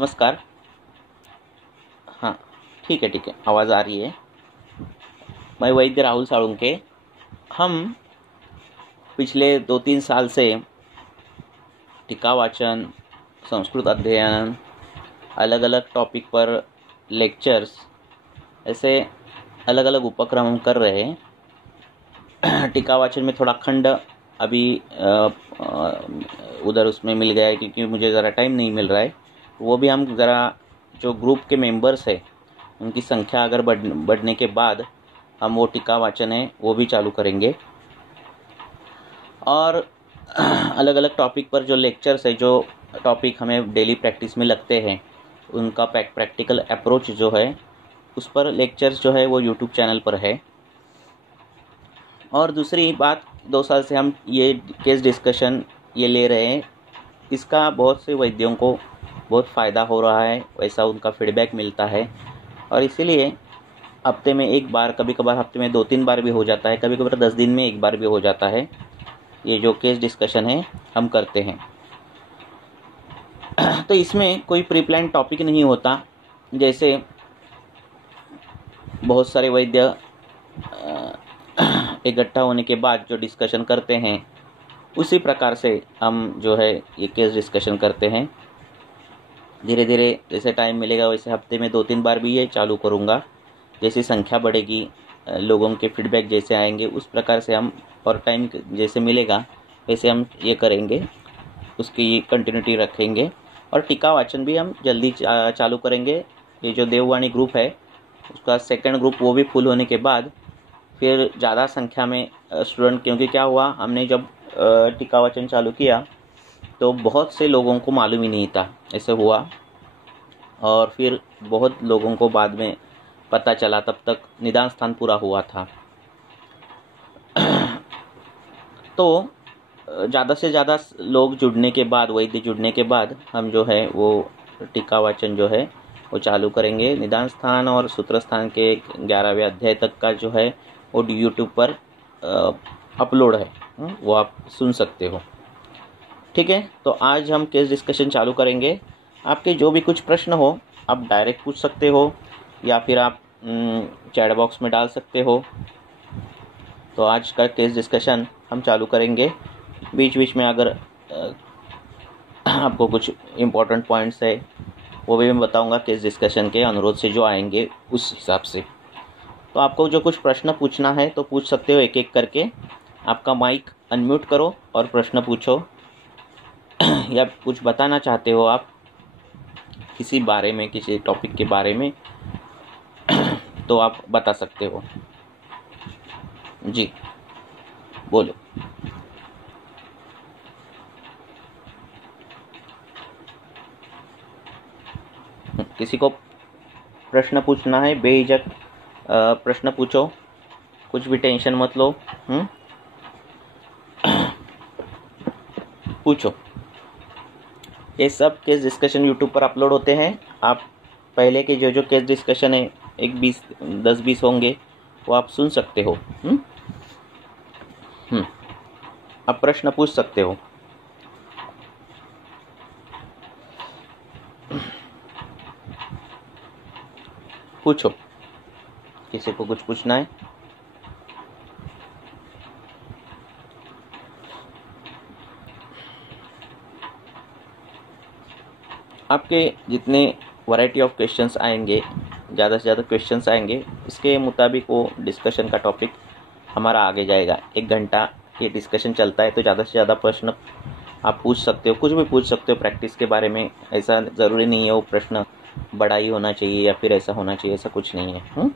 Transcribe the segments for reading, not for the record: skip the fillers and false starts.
नमस्कार। हाँ, ठीक है, आवाज़ आ रही है। मैं वैद्य राहुल साळुंके। हम पिछले 2-3 साल से टीका वाचन, संस्कृत अध्ययन, अलग अलग टॉपिक पर लेक्चर्स, ऐसे अलग अलग उपक्रम हम कर रहे हैं। टीका वाचन में थोड़ा खंड अभी उधर उसमें मिल गया है क्योंकि मुझे ज़रा टाइम नहीं मिल रहा है। वो भी हम ज़रा जो ग्रुप के मेंबर्स है उनकी संख्या अगर बढ़ने के बाद हम वो टीका वाचन है वो भी चालू करेंगे। और अलग अलग टॉपिक पर जो लेक्चर्स है, जो टॉपिक हमें डेली प्रैक्टिस में लगते हैं, उनका प्रैक्टिकल अप्रोच जो है उस पर लेक्चर्स जो है वो यूट्यूब चैनल पर है। और दूसरी बात, 2 साल से हम ये केस डिस्कशन ये ले रहे हैं। इसका बहुत से वैद्यों को बहुत फ़ायदा हो रहा है, वैसा उनका फीडबैक मिलता है। और इसीलिए हफ्ते में एक बार, कभी कभार हफ्ते में 2-3 बार भी हो जाता है, कभी कभार 10 दिन में एक बार भी हो जाता है, ये जो केस डिस्कशन है हम करते हैं। तो इसमें कोई प्री प्लान टॉपिक नहीं होता। जैसे बहुत सारे वैद्य इकट्ठा होने के बाद जो डिस्कशन करते हैं, उसी प्रकार से हम जो है ये केस डिस्कशन करते हैं। धीरे धीरे जैसे टाइम मिलेगा वैसे हफ्ते में 2-3 बार भी ये चालू करूँगा। जैसी संख्या बढ़ेगी, लोगों के फीडबैक जैसे आएंगे उस प्रकार से हम, और टाइम जैसे मिलेगा वैसे हम ये करेंगे, उसकी कंटिन्यूटी रखेंगे। और टीका वाचन भी हम जल्दी चालू करेंगे। ये जो देववाणी ग्रुप है उसका सेकंड ग्रुप वो भी फुल होने के बाद फिर ज़्यादा संख्या में स्टूडेंट, क्योंकि क्या हुआ, हमने जब टीका वाचन चालू किया तो बहुत से लोगों को मालूम ही नहीं था, ऐसे हुआ। और फिर बहुत लोगों को बाद में पता चला, तब तक निदान स्थान पूरा हुआ था। तो ज़्यादा से ज़्यादा लोग जुड़ने के बाद, वैद्य जुड़ने के बाद हम जो है वो टीका वाचन जो है वो चालू करेंगे। निदान स्थान और सूत्र स्थान के 11वें अध्याय तक का जो है वो यूट्यूब पर अपलोड है, वो आप सुन सकते हो। ठीक है, तो आज हम केस डिस्कशन चालू करेंगे। आपके जो भी कुछ प्रश्न हो आप डायरेक्ट पूछ सकते हो या फिर आप चैट बॉक्स में डाल सकते हो। तो आज का केस डिस्कशन हम चालू करेंगे। बीच बीच में अगर आपको कुछ इम्पोर्टेंट पॉइंट्स है वो भी मैं बताऊंगा केस डिस्कशन के अनुरोध से जो आएंगे उस हिसाब से। तो आपको जो कुछ प्रश्न पूछना है तो पूछ सकते हो एक एक करके। आपका माइक अनम्यूट करो और प्रश्न पूछो। या कुछ बताना चाहते हो आप किसी बारे में, किसी टॉपिक के बारे में, तो आप बता सकते हो। जी बोलो। किसी को प्रश्न पूछना है बेझिझक प्रश्न पूछो, कुछ भी टेंशन मत लो। पूछो। ये सब केस डिस्कशन यूट्यूब पर अपलोड होते हैं। आप पहले के जो केस डिस्कशन है, 10-20 होंगे, वो आप सुन सकते हो। आप प्रश्न पूछ सकते हो। पूछो, किसी को कुछ पूछना है। आपके जितने वैरायटी ऑफ क्वेश्चंस आएंगे, ज़्यादा से ज़्यादा क्वेश्चंस आएंगे, उसके मुताबिक वो डिस्कशन का टॉपिक हमारा आगे जाएगा। 1 घंटा ये डिस्कशन चलता है, तो ज़्यादा से ज़्यादा प्रश्न आप पूछ सकते हो, कुछ भी पूछ सकते हो प्रैक्टिस के बारे में। ऐसा ज़रूरी नहीं है वो प्रश्न बड़ा ही होना चाहिए या फिर ऐसा होना चाहिए, ऐसा कुछ नहीं है।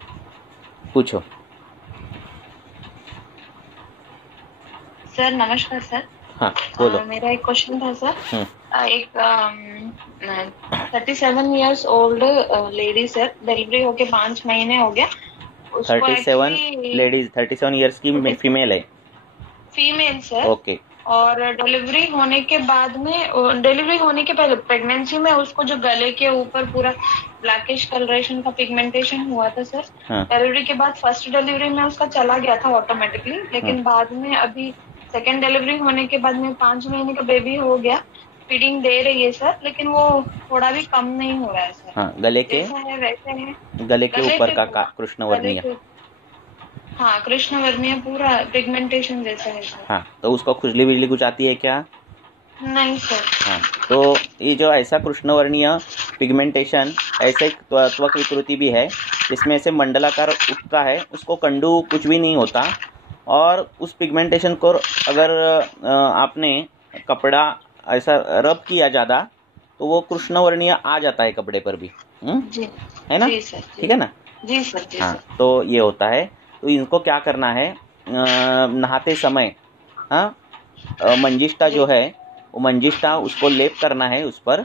पूछो। सर नमस्कार सर। हाँ बोलो। मेरा एक क्वेश्चन था सर। एक 37 years old lady sir, delivery होके 5 महीने हो गया। 37 लेडीज, 37 इयर्स की फीमेल है। Female sir. ओके। और डिलीवरी होने के बाद में, डिलीवरी होने के पहले प्रेगनेंसी में उसको जो गले के ऊपर पूरा ब्लैकिश कलरेशन का पिगमेंटेशन हुआ था सर। डिलीवरी के बाद फर्स्ट डिलीवरी में उसका चला गया था ऑटोमेटिकली, लेकिन बाद में अभी सेकेंड डिलीवरी होने के बाद में 5 महीने का बेबी हो गया, फीडिंग दे रही है सर, लेकिन वो थोड़ा भी कम नहीं हो रहा है सर। हाँ, गले के जैसा है वैसे है। गले के ऊपर का गले कृष्णवर्णीय। के, हाँ कृष्णवर्णीय पूरा पिगमेंटेशन जैसा है सर। हाँ, तो उसको खुजली बिजली कुछ आती है क्या? नहीं सर। हाँ, तो ये जो ऐसा कृष्णवर्णीय पिगमेंटेशन, ऐसे त्वक विकृति भी है जिसमें ऐसे मंडलाकार उठता है, उसको कंडू कुछ भी नहीं होता। और उस पिगमेंटेशन को अगर आपने कपड़ा ऐसा रब किया ज़्यादा तो वो कृष्णवर्णीय आ जाता है कपड़े पर भी। जी, है ना? जी सर, ठीक है ना? जी सर, जी हाँ, सर। तो ये होता है। तो इनको क्या करना है, नहाते समय, हाँ, मंजिष्ठा जो है वो मंजिष्ठा उसको लेप करना है उस पर।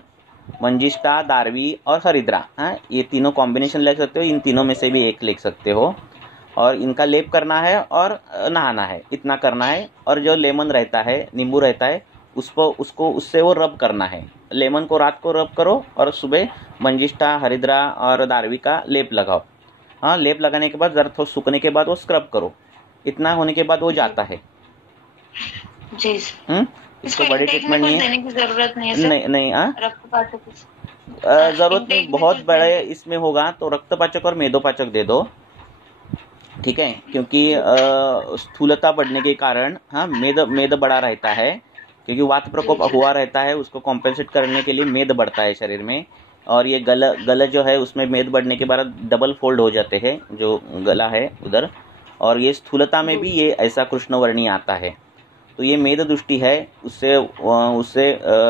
मंजिष्ठा, दारवी और हरिद्रा, हाँ, ये तीनों कॉम्बिनेशन ले सकते हो, इन तीनों में से भी एक ले सकते हो। और इनका लेप करना है और नहाना है, इतना करना है। और जो लेमन रहता है, नींबू रहता है, उसको उससे वो रब करना है। लेमन को रात को रब करो और सुबह मंजिष्ठा, हरिद्रा और दारवी का लेप लगाओ। हाँ, लेप लगाने के बाद जरा थोड़ा सूखने के बाद वो स्क्रब करो। इतना होने के बाद वो जाता है। जी। इसको बड़ी ट्रीटमेंट नहीं है, देने की जरूरत नहीं है सर। नहीं नहीं, रक्तपाचक जरूरत नहीं। बहुत बड़े इसमें होगा तो रक्तपाचक और मेदोपाचक दे दो, ठीक है? क्योंकि स्थूलता बढ़ने के कारण, हाँ, मेद बड़ा रहता है, क्योंकि वात प्रकोप हुआ रहता है, उसको कॉम्पेंसेट करने के लिए मेद बढ़ता है शरीर में। और ये गला जो है उसमें मेद बढ़ने के बाद डबल फोल्ड हो जाते हैं जो गला है उधर। और ये स्थूलता में भी ये ऐसा कृष्णवर्णीय आता है। तो ये मेद दृष्टि है, उससे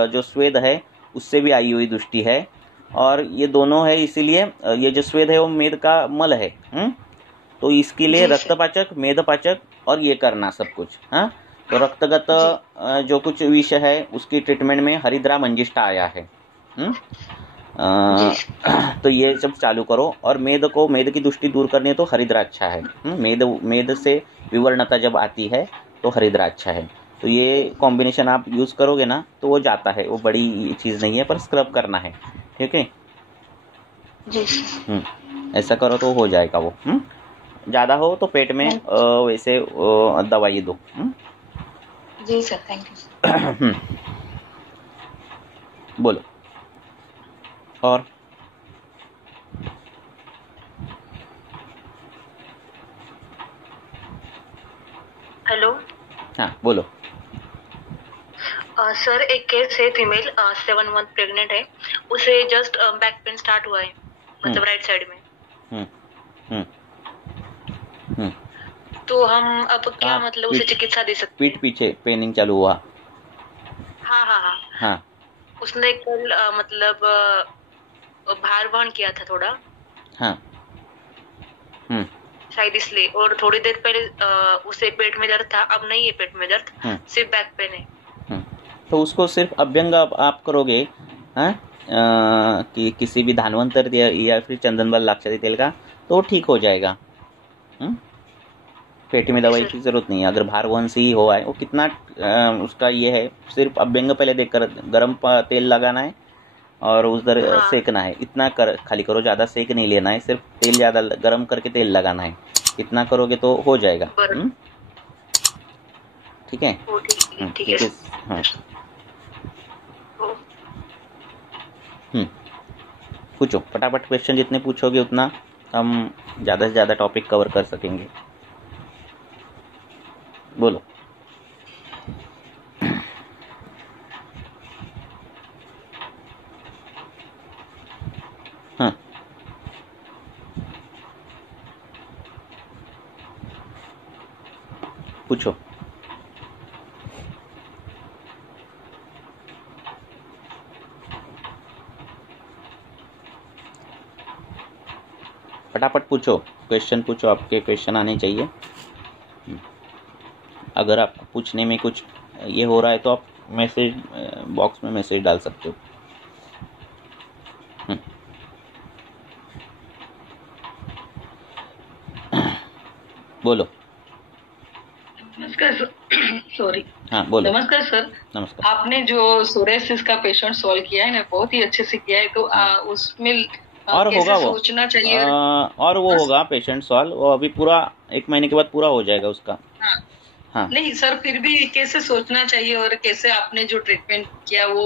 जो स्वेद है उससे भी आई हुई दृष्टि है। और ये दोनों है, इसीलिए ये जो स्वेद है वो मेद का मल है। तो इसके लिए रक्तपाचक, मेदपाचक और ये करना सब कुछ। हाँ, तो रक्तगत जो कुछ विषय है उसकी ट्रीटमेंट में हरिद्रा मंजिष्ठा आया है। तो ये सब चालू करो। और मेद की दृष्टि दूर करनी है तो हरिद्रा अच्छा है। मेद से विवर्णता जब आती है तो हरिद्रा अच्छा है। तो ये कॉम्बिनेशन आप यूज करोगे ना तो वो जाता है, वो बड़ी चीज नहीं है, पर स्क्रब करना है, ठीक है? ऐसा करो तो हो जाएगा वो। ज़्यादा हो तो पेट में वैसे दवाई दो। जी सर, थैंक यू। बोलो और। हेलो। हाँ, बोलो। सर, एक केस है, फीमेल 7 मंथ प्रेग्नेंट है, उसे जस्ट बैक पेन स्टार्ट हुआ है, मतलब राइट साइड में। तो हम अब क्या मतलब उसे चिकित्सा दे सकते हैं? पीठ पीछे पेनिंग चालू हुआ? हाँ। उसने कल मतलब भार वहन किया था थोड़ा। हाँ। शायद इसलिए। और थोड़ी देर पहले उसे पेट में दर्द था, अब नहीं है पेट में दर्द, सिर्फ बैक पेन है। तो उसको सिर्फ अभ्यंग आप करोगे, हाँ, कि किसी भी धानवंतर या फिर चंदन बल लाक्षादी तेल का, तो ठीक हो जाएगा। पेट में दवाई की जरूरत नहीं है। अगर भार वहन से ही हो है, वो कितना उसका ये है, सिर्फ अभ्यंग पहले देखकर गर्म तेल लगाना है और उधर सेकना है। इतना खाली करो, ज़्यादा सेक नहीं लेना है, सिर्फ तेल ज़्यादा गर्म करके तेल लगाना है। इतना करोगे तो हो जाएगा। ठीक है? ठीक है। हाँ, पूछो फटाफट क्वेश्चन, जितने पूछोगे उतना हम ज़्यादा से ज़्यादा टॉपिक कवर कर सकेंगे। बोलो। हाँ, पूछो। फटाफट पूछो, क्वेश्चन पूछो, आपके क्वेश्चन आने चाहिए। अगर आपको पूछने में कुछ ये हो रहा है तो आप मैसेज बॉक्स में मैसेज डाल सकते हो। बोलो। नमस्कार सर। सॉरी। हाँ, बोलो। नमस्कार सर। नमस्कार। आपने जो सोरेसिस का पेशेंट सॉल्व किया है ना, बहुत ही अच्छे से किया है। तो उसमें और होगा वो सोचना चाहिए और वो होगा पेशेंट सॉल्व। वो अभी पूरा 1 महीने के बाद पूरा हो जाएगा उसका। हाँ नहीं सर, फिर भी कैसे सोचना चाहिए और कैसे आपने जो ट्रीटमेंट किया वो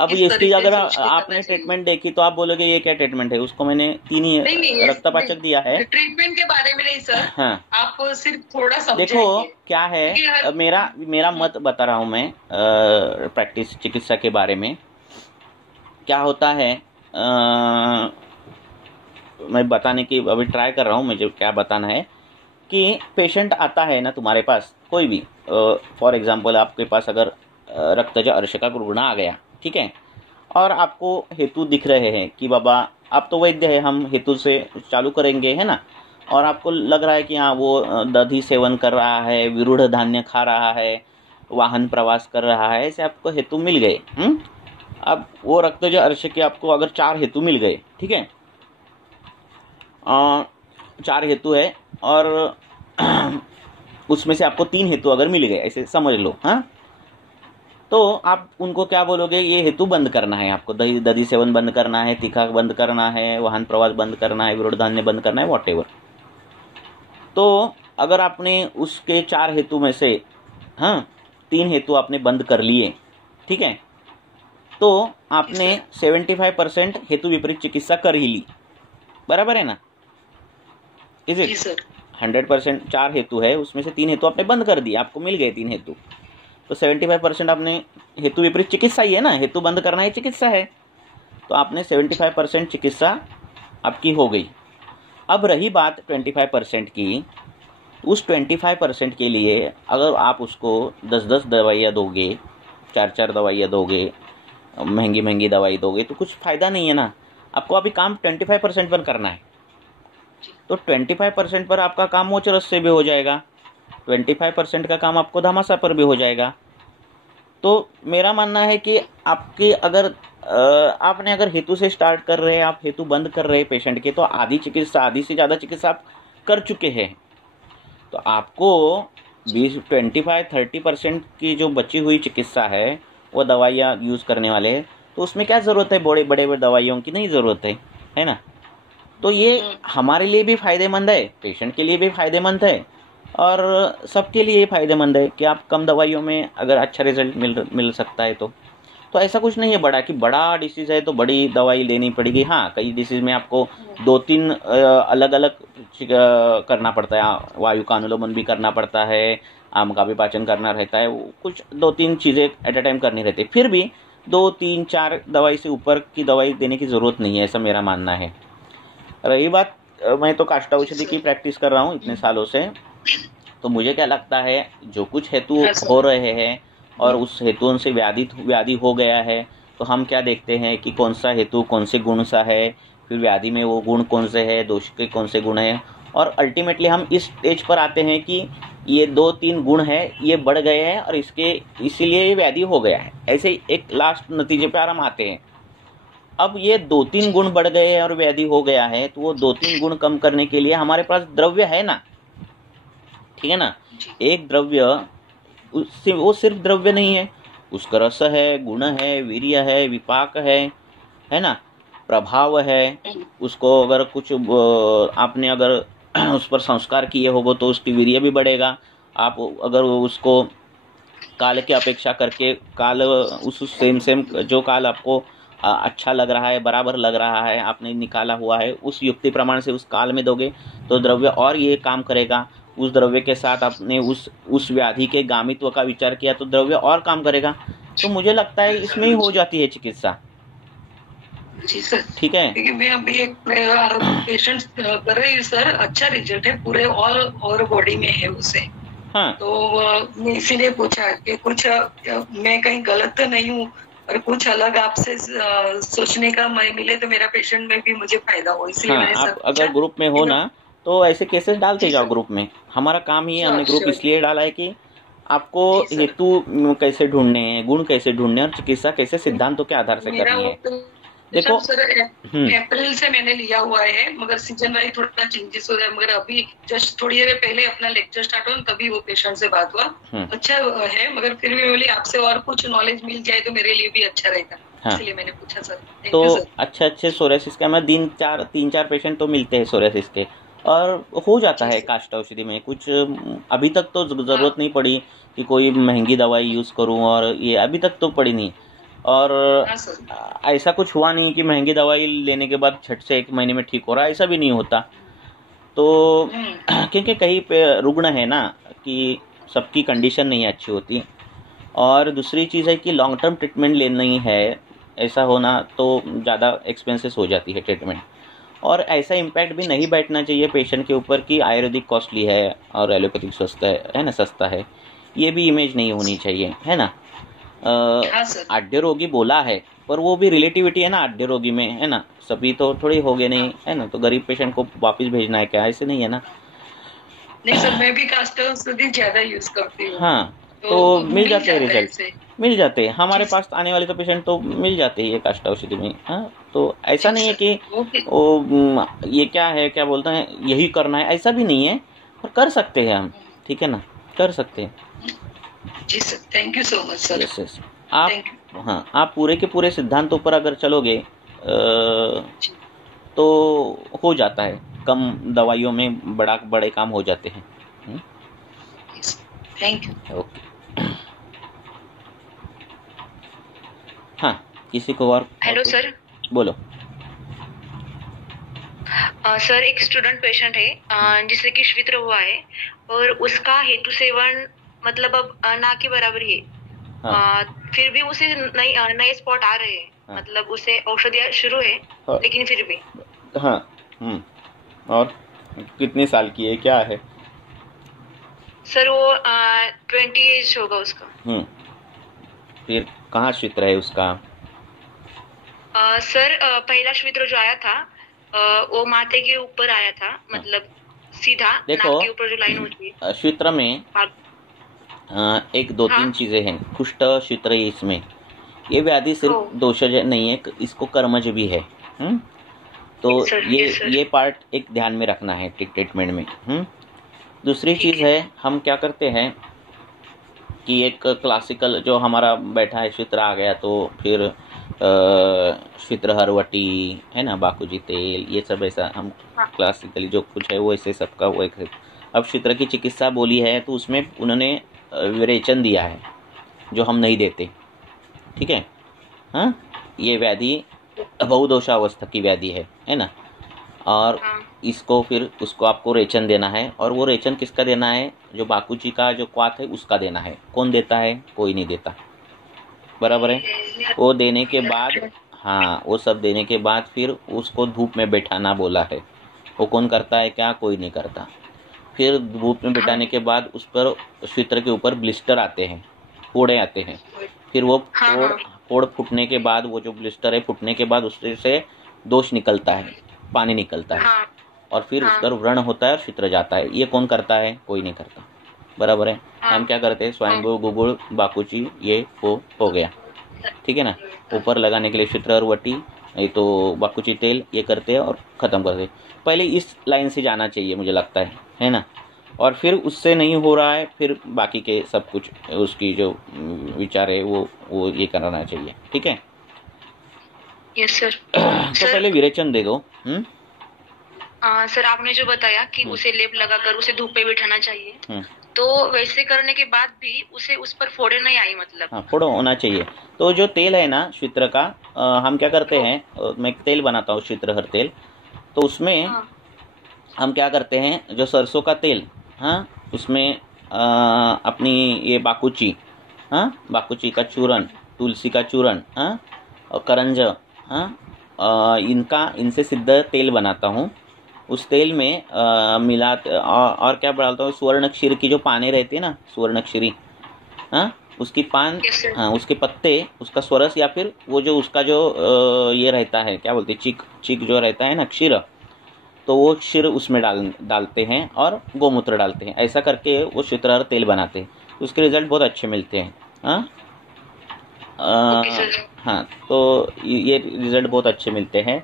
अब इसकी अगर आपने ट्रीटमेंट देखी तो आप बोलोगे ये क्या ट्रीटमेंट है, उसको मैंने 3 ही रक्तपाचक दिया है। ट्रीटमेंट के बारे में नहीं सर, हाँ आप सिर्फ थोड़ा समझेंगे। देखो क्या है, मेरा मत बता रहा हूँ मैं प्रैक्टिस चिकित्सा के बारे में। क्या होता है मैं बताने की अभी ट्राई कर रहा हूँ, मुझे क्या बताना है कि पेशेंट आता है ना तुम्हारे पास, कोई भी फॉर एग्जांपल आपके पास अगर रक्तज अर्श का रुग्ण आ गया, ठीक है, और आपको हेतु दिख रहे हैं कि बाबा आप तो वैद्य है, हम हेतु से चालू करेंगे, है ना, और आपको लग रहा है कि हाँ वो दधी सेवन कर रहा है, विरूढ़ धान्य खा रहा है, वाहन प्रवास कर रहा है, ऐसे आपको हेतु मिल गए। अब वो रक्तज अर्श के आपको अगर 4 हेतु मिल गए, ठीक है, 4 हेतु है और उसमें से आपको 3 हेतु अगर मिल गए, ऐसे समझ लो, हाँ, तो आप उनको क्या बोलोगे, ये हेतु बंद करना है आपको, दही सेवन बंद करना है, तीखा बंद करना है, वाहन प्रवास बंद करना है, विरूढ़ धान्य बंद करना है, वॉटेवर। तो अगर आपने उसके 4 हेतु में से 3 हेतु आपने बंद कर लिए, ठीक है, तो आपने 75% हेतु विपरीत चिकित्सा कर ही ली, बराबर है ना, इज इट? 100% 4 हेतु है, उसमें से 3 हेतु आपने बंद कर दिए, आपको मिल गए 3 हेतु, तो 75% आपने हेतु विपरीत चिकित्सा ही है ना, हेतु बंद करना ही चिकित्सा है, तो आपने 75% चिकित्सा आपकी हो गई। अब रही बात 25% की, उस 25% के लिए अगर आप उसको 10-10 दवाइयाँ दोगे, 4-4 दवाइयाँ दोगे, महंगी दवाई दोगे, तो कुछ फ़ायदा नहीं है ना। आपको अभी काम 25% पर करना है, तो 25% पर आपका काम मोच रस से भी हो जाएगा, 25% का काम आपको धामासा पर भी हो जाएगा। तो मेरा मानना है कि आपके अगर आपने अगर हेतु से स्टार्ट कर रहे हैं, आप हेतु बंद कर रहे हैं पेशेंट के, तो आधी से ज़्यादा चिकित्सा आप कर चुके हैं। तो आपको 25-30% की जो बची हुई चिकित्सा है वो दवाइयाँ यूज़ करने वाले हैं, तो उसमें क्या ज़रूरत है, बड़े दवाइयों की नहीं ज़रूरत है ना। तो ये हमारे लिए भी फ़ायदेमंद है, पेशेंट के लिए भी फ़ायदेमंद है, और सबके लिए फ़ायदेमंद है कि आप कम दवाइयों में अगर अच्छा रिजल्ट मिल सकता है। तो ऐसा कुछ नहीं है बड़ा कि बड़ा डिसीज़ है तो बड़ी दवाई लेनी पड़ेगी। हाँ, कई डिसीज़ में आपको 2-3 अलग अलग करना पड़ता है, वायु का अनुलोमन भी करना पड़ता है, आम का भी पाचन करना रहता है, कुछ 2-3 चीज़ें एट ए टाइम करनी रहती है, फिर भी 2-3-4 दवाई से ऊपर की दवाई देने की ज़रूरत नहीं है, ऐसा मेरा मानना है। रही बात, मैं तो काष्ठौषधि की प्रैक्टिस कर रहा हूँ इतने सालों से, तो मुझे क्या लगता है जो कुछ हेतु हो रहे हैं और उस हेतुओं से व्याधि हो गया है, तो हम क्या देखते हैं कि कौन सा हेतु कौन से गुण सा है, फिर व्याधि में वो गुण कौन से है, दोष के कौन से गुण है, और अल्टीमेटली हम इस स्टेज पर आते हैं कि ये 2-3 गुण है, ये बढ़ गए हैं और इसीलिए ये व्याधि हो गया है, ऐसे एक लास्ट नतीजे पर हम आते हैं। अब ये 2-3 गुण बढ़ गए हैं और व्याधि हो गया है, तो वो 2-3 गुण कम करने के लिए हमारे पास द्रव्य है ना, ठीक है ना। एक द्रव्य, वो सिर्फ द्रव्य नहीं है, उसका रस है, गुण है, वीर्य है, विपाक है ना, प्रभाव है। उसको अगर कुछ आपने अगर उस पर संस्कार किए होगो तो उसकी वीर्य भी बढ़ेगा। आप अगर उसको काल की अपेक्षा करके काल उस सेम जो काल आपको अच्छा लग रहा है, बराबर लग रहा है, आपने निकाला हुआ है, उस युक्ति प्रमाण से उस काल में दोगे तो द्रव्य और ये काम करेगा। उस द्रव्य के साथ आपने उस व्याधि के गामित्व का विचार किया तो द्रव्य और काम करेगा। तो मुझे लगता है इसमें ही हो जाती है चिकित्सा। जी सर, ठीक है। क्योंकि मैं अभी एक पेशेंट कर रही हूँ सर, अच्छा रिजल्ट है, पूरे ऑल ओवर बॉडी में है उसे। हाँ, तो इसीलिए पूछा कि कुछ मैं कहीं गलत तो नहीं हूँ और कुछ अलग आपसे सोचने का मिले तो मेरा पेशेंट में भी मुझे फायदा हो, इसलिए हाँ, मैंने आप अगर ग्रुप में हो ना तो ऐसे केसेस डालते जाओ ग्रुप में। हमारा काम ही हमने ग्रुप इसलिए डाला है कि आपको हेतु कैसे ढूंढने हैं, गुण कैसे ढूंढने और चिकित्सा कैसे सिद्धांतों के आधार से करनी है। देखो सर, अप्रैल से मैंने लिया हुआ है, मगर सीजन वाइज थोड़ा चेंजेस हो गया, मगर अभी जस्ट थोड़ी देर पहले अपना लेक्चर स्टार्ट हुआ तभी वो पेशेंट से बात हुआ। अच्छा है, मगर फिर भी बोली आपसे और कुछ नॉलेज मिल जाए तो मेरे लिए भी अच्छा रहेगा। हाँ, इसलिए मैंने पूछा सर। तो अच्छे सोरियासिस का मैं 3-4 पेशेंट तो मिलते हैं सोरियासिस के, और हो जाता है काष्ठ औषधि में कुछ। अभी तक तो ज़रूरत नहीं पड़ी कि कोई महंगी दवाई यूज़ करूं, और ये अभी तक तो पड़ी नहीं। और ऐसा कुछ हुआ नहीं कि महंगी दवाई लेने के बाद झट से 1 महीने में ठीक हो रहा, ऐसा भी नहीं होता। तो क्योंकि कहीं पे रुग्ण है ना कि सबकी कंडीशन नहीं अच्छी होती। और दूसरी चीज़ है कि लॉन्ग टर्म ट्रीटमेंट लेनी है, ऐसा होना तो ज़्यादा एक्सपेंसेस हो जाती है ट्रीटमेंट। और ऐसा इम्पैक्ट भी नहीं बैठना चाहिए पेशेंट के ऊपर कि आयुर्वेदिक कॉस्टली है और एलोपैथिक सस्ता है ना, सस्ता है। ये भी इमेज नहीं होनी चाहिए, है ना। आड्य रोगी बोला है, पर वो भी रिलेटिविटी है ना आड्य रोगी में, है ना। सभी तो थोड़ी हो गए नहीं, है ना। तो गरीब पेशेंट को वापस भेजना है क्या, ऐसे नहीं है ना। नहीं सर, मैं भी कास्ट औषधि ज्यादा यूज करती हूँ। हाँ, तो मिल जाते हैं रिजल्ट, मिल जाते हैं हमारे पास आने वाले तो पेशेंट तो मिल जाते हैं ये काष्ठ औषधि में। हाँ, तो ऐसा नहीं है कि वो ये क्या है, क्या बोलते हैं, यही करना है, ऐसा भी नहीं है। पर कर सकते हैं हम, ठीक है ना, कर सकते हैं। Ji sir, thank you so much sir. Yes yes, आप पूरे के पूरे सिद्धांतों पर अगर चलोगे तो हो जाता है, कम दवाइयों में बड़े काम हो जाते हैं। Thank you. ओके, हाँ, किसी को और? हेलो सर, बोलो। सर एक स्टूडेंट पेशेंट है जिसे कि शीघ्र हुआ है और उसका हेतु सेवन मतलब अब ना के बराबर है। फिर भी उसे नए स्पॉट आ रहे हैं। मतलब उसे औषधियाँ शुरू है, लेकिन फिर भी। हाँ, और कितने साल की है, क्या है? सर वो 20 एज होगा उसका। फिर कहाँ क्षेत्र है उसका? सर पहला क्षेत्र जो आया था वो माथे के ऊपर आया था, मतलब सीधा नाक के ऊपर जो लाइन होती है। क्षेत्र में 1-2-3 चीजें हैं। कुष्ठ क्षेत्र इसमें ये व्याधि सिर्फ दोषज नहीं है, इसको कर्मज भी है। तो ये पार्ट एक ध्यान में रखना है ट्रीटमेंट में। दूसरी चीज है, हम क्या करते हैं कि एक क्लासिकल जो हमारा बैठा है क्षेत्र आ गया, तो फिर क्षेत्र हरवटी, है ना, बाकुजी तेल, ये सब ऐसा हम क्लासिकली जो कुछ है वो ऐसे सबका वो एक। अब क्षेत्र की चिकित्सा बोली है तो उसमें उन्होंने विरेचन दिया है जो हम नहीं देते, ठीक है। हाँ, ये व्याधि बहुदोषावस्था की व्याधि है ना। और इसको फिर उसको आपको रेचन देना है, और वो रेचन किसका देना है? जो बाकुजी का जो क्वाथ है उसका देना है। कौन देता है? कोई नहीं देता, बराबर है। वो देने के बाद, हाँ, वो सब देने के बाद फिर उसको धूप में बैठाना बोला है। वो कौन करता है? क्या, कोई नहीं करता। फिर धूप में बैठाने के बाद उस पर क्षेत्र के ऊपर ब्लिस्टर आते हैं, फोड़े आते हैं। फिर वो फोड़ फूटने के बाद, वो जो ब्लिस्टर है फूटने के बाद उससे से दोष निकलता है, पानी निकलता है, और फिर उस पर व्रण होता है और क्षेत्र जाता है। ये कौन करता है? कोई नहीं करता, बराबर है। हम क्या करते हैं? स्वयंभू, गुगुल, बाकुची, ये वो हो गया, ठीक है ना। ऊपर लगाने के लिए क्षेत्र और वटी, नहीं तो बाकुची तेल, ये करते हैं और ख़त्म करते हैं। पहले इस लाइन से जाना चाहिए मुझे लगता है ना। और फिर उससे नहीं हो रहा है, फिर बाकी के सब कुछ उसकी जो विचार है वो ये कराना चाहिए, ठीक है। Yes sir. तो पहले विरेचन दे दो। सर आपने जो बताया कि उसे लेप लगाकर उसे धूप पे बिठाना चाहिए, तो वैसे करने के बाद भी उसे उस पर फोड़े नहीं आई, मतलब? हाँ, फोड़ा होना चाहिए। तो जो तेल है ना क्षेत्र का, हम क्या करते हैं, मैं तेल बनाता हूँ क्षेत्रहर तेल। तो उसमें हम क्या करते हैं, जो सरसों का तेल, हाँ, उसमें अपनी ये बाकुची, हाँ, बाकुची का चूरन, तुलसी का चूरन, हाँ, और करंज, हाँ, इनसे सिद्ध तेल बनाता हूँ। उस तेल में मिलाते और क्या डालता हूँ, सुवर्णक्षीर की जो पाने रहती है ना, सुवर्णक्षीरी, हाँ, उसकी पान, हाँ, उसके पत्ते, उसका स्वरस, या फिर वो जो उसका जो ये रहता है, क्या बोलते हैं, चीक जो रहता है ना, क्षीर, तो वो क्षीर उसमें डालते हैं और गोमूत्र डालते हैं। ऐसा करके वो क्षेत्रहर तेल बनाते हैं, उसके रिजल्ट बहुत अच्छे मिलते हैं। हाँ, हाँ, तो ये रिजल्ट बहुत अच्छे मिलते हैं।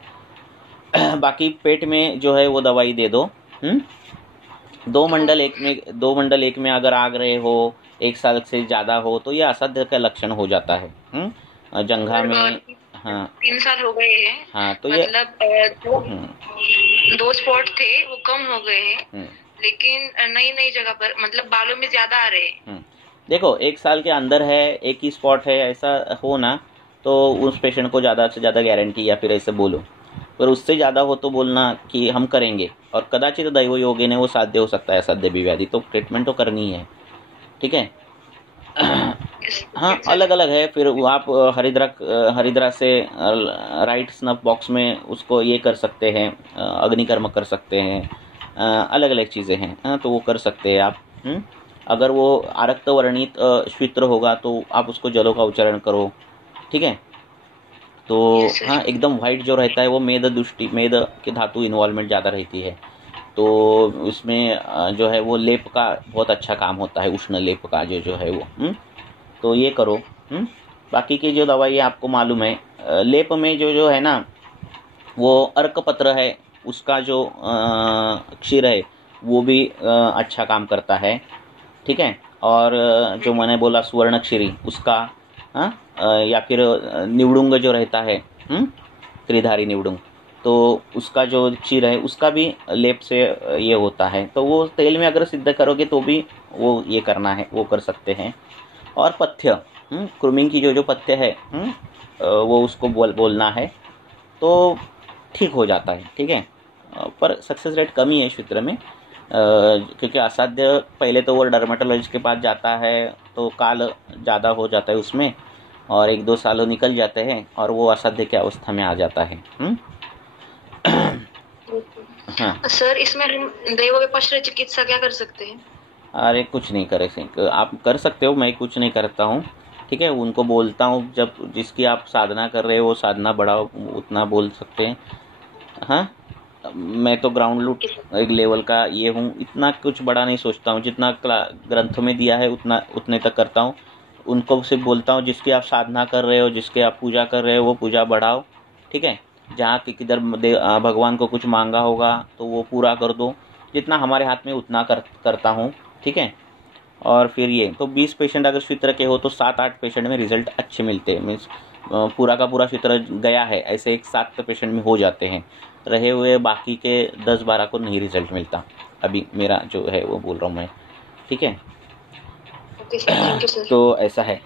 बाकी पेट में जो है वो दवाई दे दो। 2 मंडल एक में अगर आग रहे हो, 1 साल से ज़्यादा हो, तो ये असाध्य का लक्षण हो जाता है। जंघा में, हाँ, 3 साल हो गए हैं। हाँ, तो मतलब 2 स्पॉट थे वो कम हो गए हैं, लेकिन नई नई जगह पर मतलब बालों में ज्यादा आ रहे हैं। देखो 1 साल के अंदर है, एक ही स्पॉट है, ऐसा हो ना तो उस पेशेंट को ज़्यादा से ज़्यादा गारंटी या फिर ऐसे बोलो, पर उससे ज़्यादा हो तो बोलना कि हम करेंगे, और कदाचित दैव योगे ने वो साध्य हो सकता है, असाध्य भी व्याधि, तो ट्रीटमेंट तो करनी है, ठीक है। हाँ अलग अलग है, फिर आप हरिद्रा से राइट स्नफ बॉक्स में उसको ये कर सकते हैं, अग्निकर्म कर सकते हैं, अलग अलग चीज़ें हैं, हाँ तो वो कर सकते हैं आप। अगर वो आरक्त वर्णित श्वित्र होगा तो आप उसको जलों का उच्चारण करो, ठीक है। तो हाँ एकदम वाइट जो रहता है वो मेद के धातु इन्वॉल्वमेंट ज़्यादा रहती है, तो उसमें जो है वो लेप का बहुत अच्छा काम होता है, उष्ण लेप का जो है वो तो ये करो। बाकी की जो दवाई आपको मालूम है, लेप में जो है ना वो अर्कपत्र है, उसका जो क्षीर है वो भी अच्छा काम करता है, ठीक है। और जो मैंने बोला सुवर्ण क्षीरी उसका, या फिर निवडुंग जो रहता है, त्रिधारी निवडुंग, तो उसका जो क्षीर है उसका भी लेप से ये होता है, तो वो तेल में अगर सिद्ध करोगे तो भी वो ये करना है, वो कर सकते हैं। और पथ्य, कृमिंग की जो पथ्य है, वो उसको बोलना है तो ठीक हो जाता है, ठीक है। पर सक्सेस रेट कम ही है क्षेत्र में, क्योंकि असाध्य पहले तो वो डर्मेटोलॉजिस्ट के पास जाता है तो काल ज़्यादा हो जाता है उसमें, और 1-2 साल निकल जाते हैं और वो असाध्य की अवस्था में आ जाता है। हाँ सर, इसमें दैव विपश्य चिकित्सा क्या कर सकते हैं? अरे कुछ नहीं करे, आप कर सकते हो, मैं कुछ नहीं करता हूँ, ठीक है। उनको बोलता हूँ जब जिसकी आप साधना कर रहे हो वो साधना बढ़ाओ, उतना बोल सकते हैं। हाँ मैं तो ग्राउंड लूट एक लेवल का ये हूँ, इतना कुछ बड़ा नहीं सोचता हूँ, जितना ग्रंथों में दिया है उतने तक करता हूँ। उनको सिर्फ बोलता हूँ जिसकी आप साधना कर रहे हो, जिसके आप पूजा कर रहे हो वो पूजा बढ़ाओ, ठीक है। जहाँ किधर भगवान को कुछ मांगा होगा तो वो पूरा कर दो, जितना हमारे हाथ में उतना करता हूँ, ठीक है। और फिर ये तो 20 पेशेंट अगर सूत्र के हो तो 7-8 पेशेंट में रिजल्ट अच्छे मिलते हैं, मीन्स पूरा का पूरा सूत्र गया है ऐसे 1-7 पेशेंट में हो जाते हैं, रहे हुए बाकी के 10-12 को नहीं रिजल्ट मिलता, अभी मेरा जो है वो बोल रहा हूँ मैं, ठीक है। तो ऐसा है।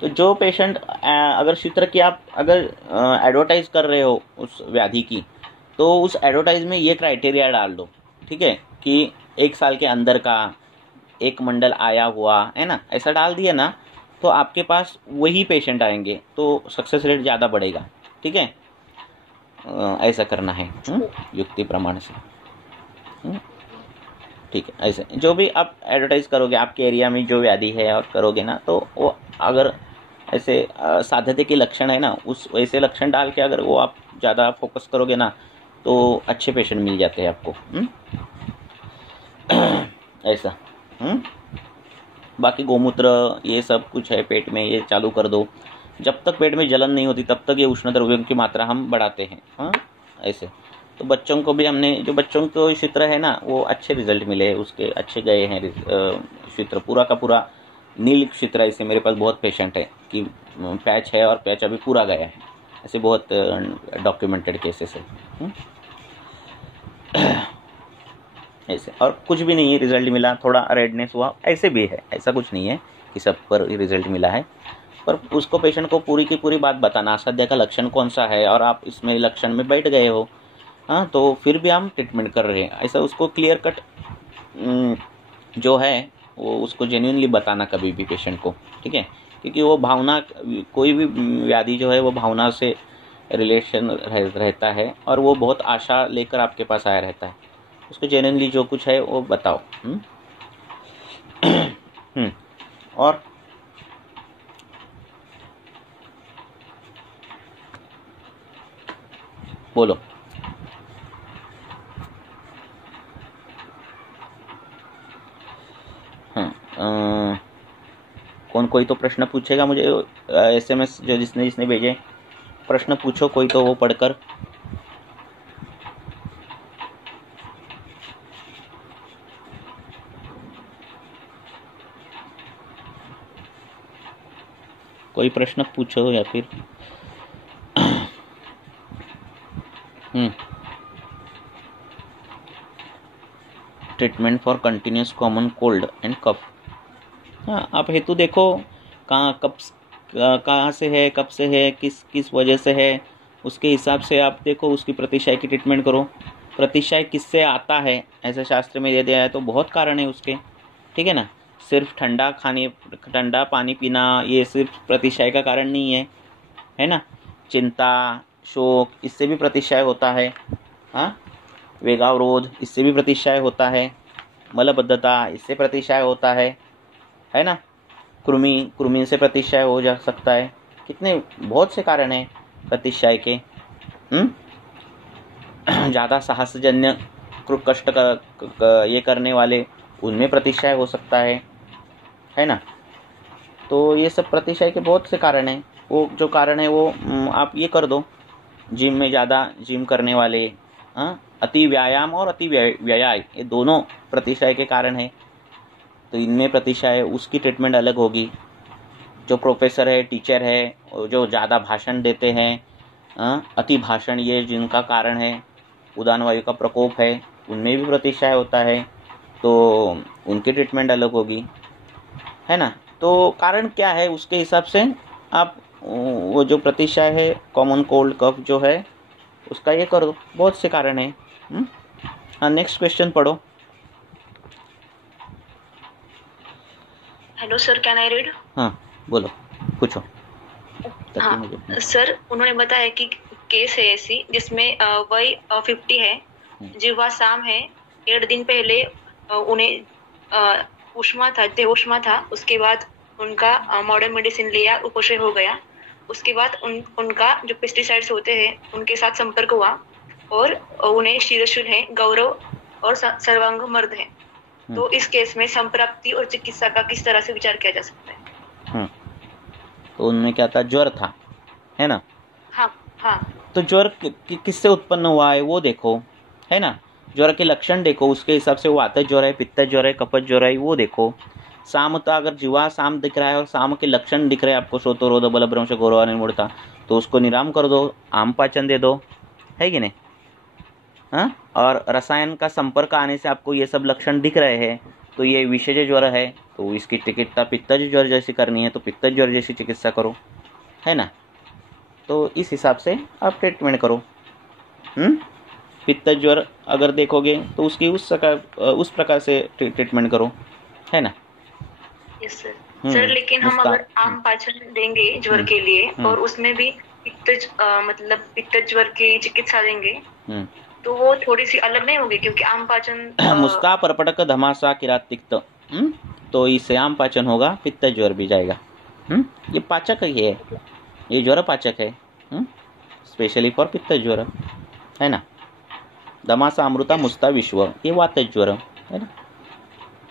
तो जो पेशेंट अगर सूत्र की आप अगर एडवर्टाइज कर रहे हो उस व्याधि की, तो उस एडवर्टाइज में ये क्राइटेरिया डाल दो, ठीक है, कि 1 साल के अंदर का एक मंडल आया हुआ है ना, ऐसा डाल दिया ना तो आपके पास वही पेशेंट आएंगे, तो सक्सेस रेट ज़्यादा बढ़ेगा, ठीक है। ऐसा करना है युक्ति प्रमाण से, ठीक है। ऐसे जो भी आप एडवर्टाइज करोगे आपके एरिया में जो व्याधि है और करोगे ना, तो वो अगर ऐसे साध्यता के लक्षण है ना, उस वैसे लक्षण डाल के अगर वो आप ज़्यादा फोकस करोगे ना तो अच्छे पेशेंट मिल जाते हैं आपको। ऐसा। बाकी गोमूत्र ये सब कुछ है पेट में, ये चालू कर दो, जब तक पेट में जलन नहीं होती तब तक ये उष्ण द्रव्यों की मात्रा हम बढ़ाते हैं। ऐसे तो बच्चों को भी हमने, जो बच्चों को चित्र है ना वो अच्छे रिजल्ट मिले, उसके अच्छे गए हैं चित्र, पूरा का पूरा नील चित्र। ऐसे मेरे पास बहुत पेशेंट है कि पैच है और पैच अभी पूरा गया है, ऐसे बहुत डॉक्यूमेंटेड केसेस है। ऐसे और कुछ भी नहीं है, रिजल्ट मिला, थोड़ा रेडनेस हुआ, ऐसे भी है, ऐसा कुछ नहीं है कि सब पर रिजल्ट मिला है, पर उसको पेशेंट को पूरी की पूरी बात बताना, असाध्य का लक्षण कौन सा है और आप इसमें लक्षण में बैठ गए हो, तो फिर भी हम ट्रीटमेंट कर रहे हैं, ऐसा उसको क्लियर कट जो है वो उसको जेन्युइनली बताना कभी भी पेशेंट को, ठीक है। क्योंकि वो भावना, कोई भी व्याधि जो है वो भावना से रिलेशन रहता है, और वो बहुत आशा लेकर आपके पास आया रहता है, उसको जेन्युइनली जो कुछ है वो बताओ। और बोलो। कौन कोई तो प्रश्न पूछेगा मुझे, SMS जो जिसने भेजे, प्रश्न पूछो कोई तो वो पढ़कर। कोई प्रश्न पूछो या फिर treatment for continuous common cold and cough. हाँ, आप हेतु देखो कहाँ से है, कब से है, किस वजह से है, उसके हिसाब से आप देखो उसकी प्रतिशय की ट्रीटमेंट करो। प्रतिशय किससे आता है, ऐसे शास्त्र में दे दिया है, तो बहुत कारण है उसके, ठीक है ना। सिर्फ ठंडा पानी पीना ये सिर्फ प्रतिशय का कारण नहीं है ना। चिंता, शोक, इससे भी प्रतिशय होता है। हाँ, वेगावरोध, इससे भी प्रतिशय होता है। मलबद्धता, इससे प्रतिशय होता है ना। कृमि से प्रतिशय हो जा सकता है। कितने बहुत से कारण हैं प्रतिशय के। ज़्यादा साहसजन्य कष्ट ये करने वाले, उनमें प्रतिशय हो सकता है ना। तो ये सब प्रतिशय के बहुत से कारण हैं। वो जो कारण है वो आप ये कर दो, जिम में ज़्यादा जिम करने वाले, अति व्यायाम और अति व्यय, ये दोनों प्रतिशय के कारण है। तो इनमें प्रतिशय, उसकी ट्रीटमेंट अलग होगी। जो प्रोफेसर है, टीचर है, जो ज़्यादा भाषण देते हैं, अति भाषण, ये जिनका कारण है, उदान वायु का प्रकोप है, उनमें भी प्रतिशय होता है, तो उनकी ट्रीटमेंट अलग होगी, है ना। तो कारण क्या है उसके हिसाब से आप वो जो प्रतिशय है, कॉमन कोल्ड कफ जो है, उसका ये करो। बहुत से कारण है। हाँ, नेक्स्ट क्वेश्चन पढ़ो। Hello sir, can I read? हाँ, बोलो, पूछो। हाँ सर, उन्होंने बताया कि केस है ऐसी जिसमें वही 50 है, जिह्वा साम है, 1.5 दिन पहले उन्हें उष्मा था, उसके बाद उनका मॉडर्न मेडिसिन लिया, कुपोषण हो गया। उसके बाद उनका जो पेस्टिसाइड्स होते हैं उनके साथ संपर्क हुआ और उन्हें शीर्षशूल है, गौरव और सर्वांग मर्द है। तो इस केस में संप्राप्ति और चिकित्सा का किस तरह से विचार किया जा सकता है? तो उनमें क्या था, ज्वर था, है ना। हाँ। तो ज्वर किससे उत्पन्न हुआ है वो देखो, है ना। ज्वर के लक्षण देखो, उसके हिसाब से वो वातज ज्वर है, पित्तज ज्वर है, कफज ज्वर है, वो देखो। सामता, अगर जीवा साम दिख रहा है और साम के लक्षण दिख रहे हैं आपको, श्रोतोरोध, बलभ्रंश, गौरव निर्मूलता, तो उसको निराम कर दो, आम पाचन दे दो, है कि नहीं। हाँ, और रसायन का संपर्क आने से आपको ये सब लक्षण दिख रहे हैं, तो ये विषेज ज्वर है, तो इसकी चिकित्सा पित्तज ज्वर जैसी करनी है तो पित्तज ज्वर जैसी चिकित्सा करो, है ना। तो इस हिसाब से आप ट्रीटमेंट करो। पित्तज ज्वर अगर देखोगे तो उसकी उस प्रकार से ट्रीटमेंट करो, है ना। यस सर, लेकिन हम अगर आम पाचन देंगे ज्वर के लिए और उसमें भी पित्तज ज्वर की चिकित्सा देंगे, तो वो थोड़ी सी अलग नहीं होगी, क्योंकि आम पाचन मुस्ता, परपटक, धमासा, किरात, तिक्त, तो इससे आम पाचन होगा, पित्तज ज्वर भी जाएगा। ये पाचक ही है, ये ज्वर पाचक है, स्पेशली फॉर पित्तज ज्वर, है ना। दमासा, अमृता, मुस्ता, विश्व, ये वातज ज्वर है ना।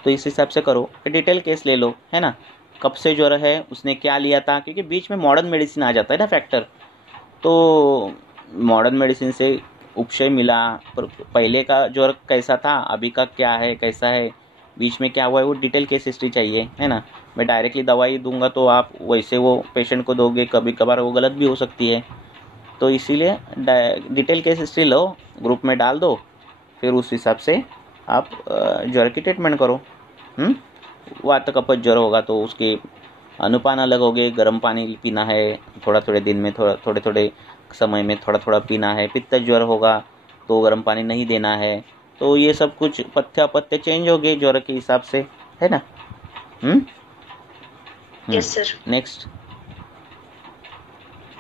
तो इस हिसाब से करो, डिटेल केस ले लो, है ना। कब से ज्वर है, उसने क्या लिया था, क्योंकि बीच में मॉडर्न मेडिसिन आ जाता है ना फैक्टर, तो मॉडर्न मेडिसिन से उपशय मिला, पर पहले का ज्वर कैसा था, अभी का क्या है, कैसा है, बीच में क्या हुआ है, वो डिटेल केस हिस्ट्री चाहिए, है ना। मैं डायरेक्टली दवाई दूंगा तो आप वैसे वो पेशेंट को दोगे, कभी कभार वो गलत भी हो सकती है, तो इसीलिए डिटेल केस हिस्ट्री लो, ग्रुप में डाल दो, फिर उस हिसाब से आप ज्वर की ट्रीटमेंट करो। वात कफज ज्वर होगा तो उसके अनुपान अलग हो गए, गर्म पानी पीना है, थोड़े दिन में थोड़े समय में थोड़ा पीना है। पित्तज ज्वर होगा तो गर्म पानी नहीं देना है। तो ये सब कुछ पथ्य चेंज हो गए ज्वर के हिसाब से, है ना। Yes sir. नेक्स्ट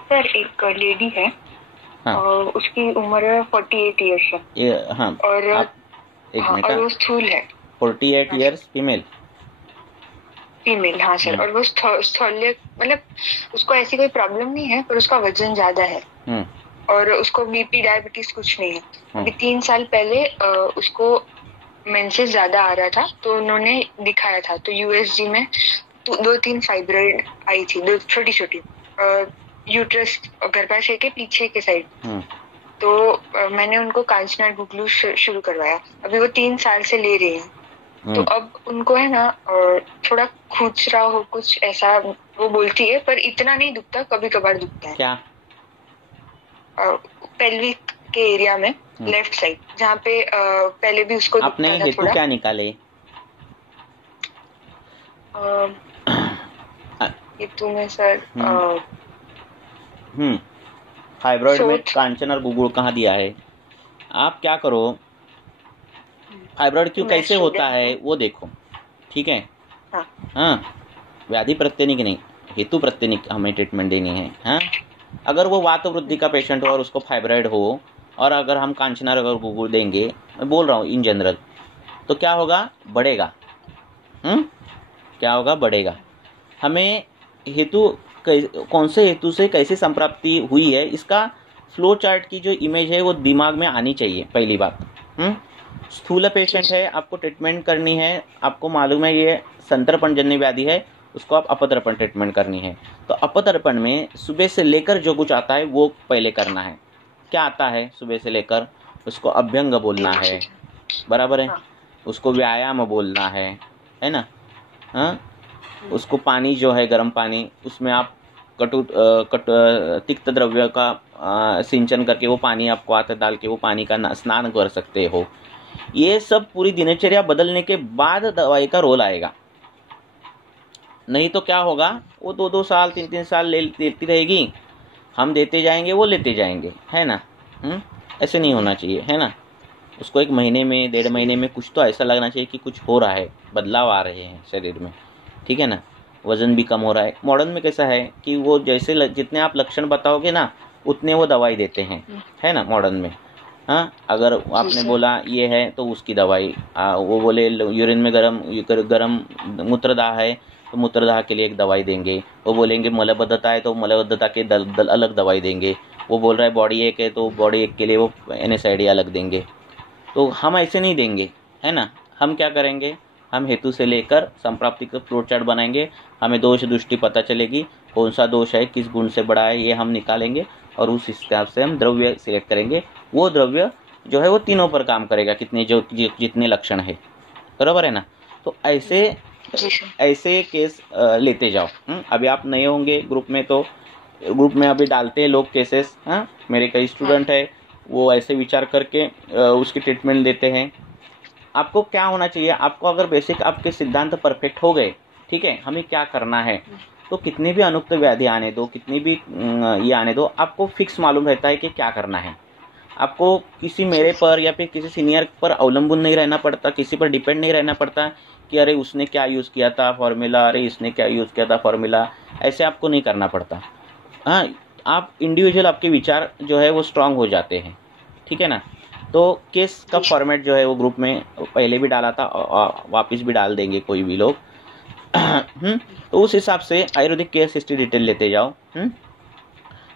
सर, एक लेडी है, हाँ, और उसकी उम्र 48 ईयर्स है। हाँ, और और वो स्थूल है। 48 ईयर्स फीमेल। हाँ सर, और वो स्थौल्य, उसको ऐसी कोई प्रॉब्लम नहीं है, पर उसका वजन ज्यादा है, और उसको बीपी डायबिटीज कुछ नहीं है। अभी 3 साल पहले उसको मेंसेस ज्यादा आ रहा था, तो उन्होंने दिखाया था, तो यूएसजी में 2-3 फाइब्रॉइड आई थी, 2 छोटी यूट्रस, गर्भाशय के पीछे के साइड। तो मैंने उनको कांचना गुगलू शुरू करवाया। अभी वो 3 साल से ले रहे हैं, तो अब उनको है ना थोड़ा खुच रहा हो कुछ ऐसा, वो बोलती है, पर इतना नहीं दुखता, कभी कभार दुखता है। क्या पेल्विक के एरिया में लेफ्ट साइड, जहाँ पे पहले भी उसको आपने हेतु क्या निकाले? हेतु में सर फाइब्रॉइड में कांचन और गुगुड़ कहाँ दिया है? आप क्या करो, फाइब्रॉइड क्यों कैसे होता है वो देखो, ठीक है? हाँ, व्याधि प्रत्यनिक नहीं, हेतु प्रत्यनिक हमें ट्रीटमेंट देनी है। हाँ, अगर वो वात वृद्धि का पेशेंट हो और उसको फाइब्रॉइड हो, और अगर हम कांचना अगर गुगुड़ देंगे, मैं बोल रहा हूँ इन जनरल, तो क्या होगा? बढ़ेगा। क्या होगा? बढ़ेगा। हमें हेतु कौन से हेतु से कैसे संप्राप्ति हुई है, इसका फ्लो चार्ट की जो इमेज है वो दिमाग में आनी चाहिए, पहली बात। स्थूल पेशेंट है, आपको ट्रीटमेंट करनी है, आपको मालूम है ये संतर्पणजन्य व्याधि है, उसको आप अपतर्पण ट्रीटमेंट करनी है। तो अपतर्पण में सुबह से लेकर जो कुछ आता है वो पहले करना है। क्या आता है सुबह से लेकर? उसको अभ्यंग बोलना है, बराबर है? उसको व्यायाम बोलना है ना? हाँ, उसको पानी जो है गर्म पानी, उसमें आप तिक्त द्रव्य का सिंचन करके वो पानी आपको आता डाल के वो पानी का स्नान कर सकते हो। ये सब पूरी दिनचर्या बदलने के बाद दवाई का रोल आएगा। नहीं तो क्या होगा, वो 2-2 साल 3-3 साल लेती रहेगी, हम देते जाएंगे वो लेते जाएंगे, है ना? ऐसे नहीं होना चाहिए, है ना? उसको 1 महीने में 1.5 महीने में कुछ तो ऐसा लगना चाहिए कि कुछ हो रहा है, बदलाव आ रहे हैं शरीर में, ठीक है ना? वजन भी कम हो रहा है। मॉडर्न में कैसा है कि वो जैसे जितने आप लक्षण बताओगे ना उतने वो दवाई देते हैं, है ना? मॉडर्न में हाँ, अगर आपने बोला ये है तो उसकी दवाई, वो बोले यूरिन में गरम मूत्रदाह है तो मूत्रदाह के लिए एक दवाई देंगे, वो बोलेंगे मलबद्धता है तो मलबद्धता के अलग दवाई देंगे, वो बोल रहा है बॉडी एक है तो बॉडी एक के लिए वो NSAID अलग देंगे। तो हम ऐसे नहीं देंगे, है ना? हम क्या करेंगे, हम हेतु से लेकर संप्राप्ति का फ्लो चार्ट बनाएंगे, हमें दोष दृष्टि पता चलेगी, कौन सा दोष है, किस गुण से बड़ा है, ये हम निकालेंगे और उस हिसाब से हम द्रव्य सिलेक्ट करेंगे। वो द्रव्य जो है वो तीनों पर काम करेगा, जितने लक्षण है, बराबर है ना? तो ऐसे केस लेते जाओ। अभी आप नए होंगे ग्रुप में, तो ग्रुप में अभी डालते हैं लोग केसेस। मेरे कई स्टूडेंट है वो ऐसे विचार करके उसकी ट्रीटमेंट देते हैं। आपको क्या होना चाहिए, आपको अगर बेसिक आपके सिद्धांत परफेक्ट हो गए, ठीक है, हमें क्या करना है, तो कितनी भी अनुक्त व्याधि आने दो, कितनी भी ये आने दो, आपको फिक्स मालूम रहता है कि क्या करना है। आपको किसी मेरे पर या फिर किसी सीनियर पर अवलंबन नहीं रहना पड़ता, किसी पर डिपेंड नहीं रहना पड़ता कि अरे उसने क्या यूज़ किया था फॉर्मूला, अरे इसने क्या यूज़ किया था फॉर्मूला, ऐसे आपको नहीं करना पड़ता। हाँ, आप इंडिविजुअल, आपके विचार जो है वो स्ट्रांग हो जाते हैं, ठीक है ना? तो केस का फॉर्मेट जो है वो ग्रुप में पहले भी डाला था, वापस भी डाल देंगे कोई भी लोग। तो उस हिसाब से आयुर्वेदिक केस हिस्ट्री डिटेल लेते जाओ।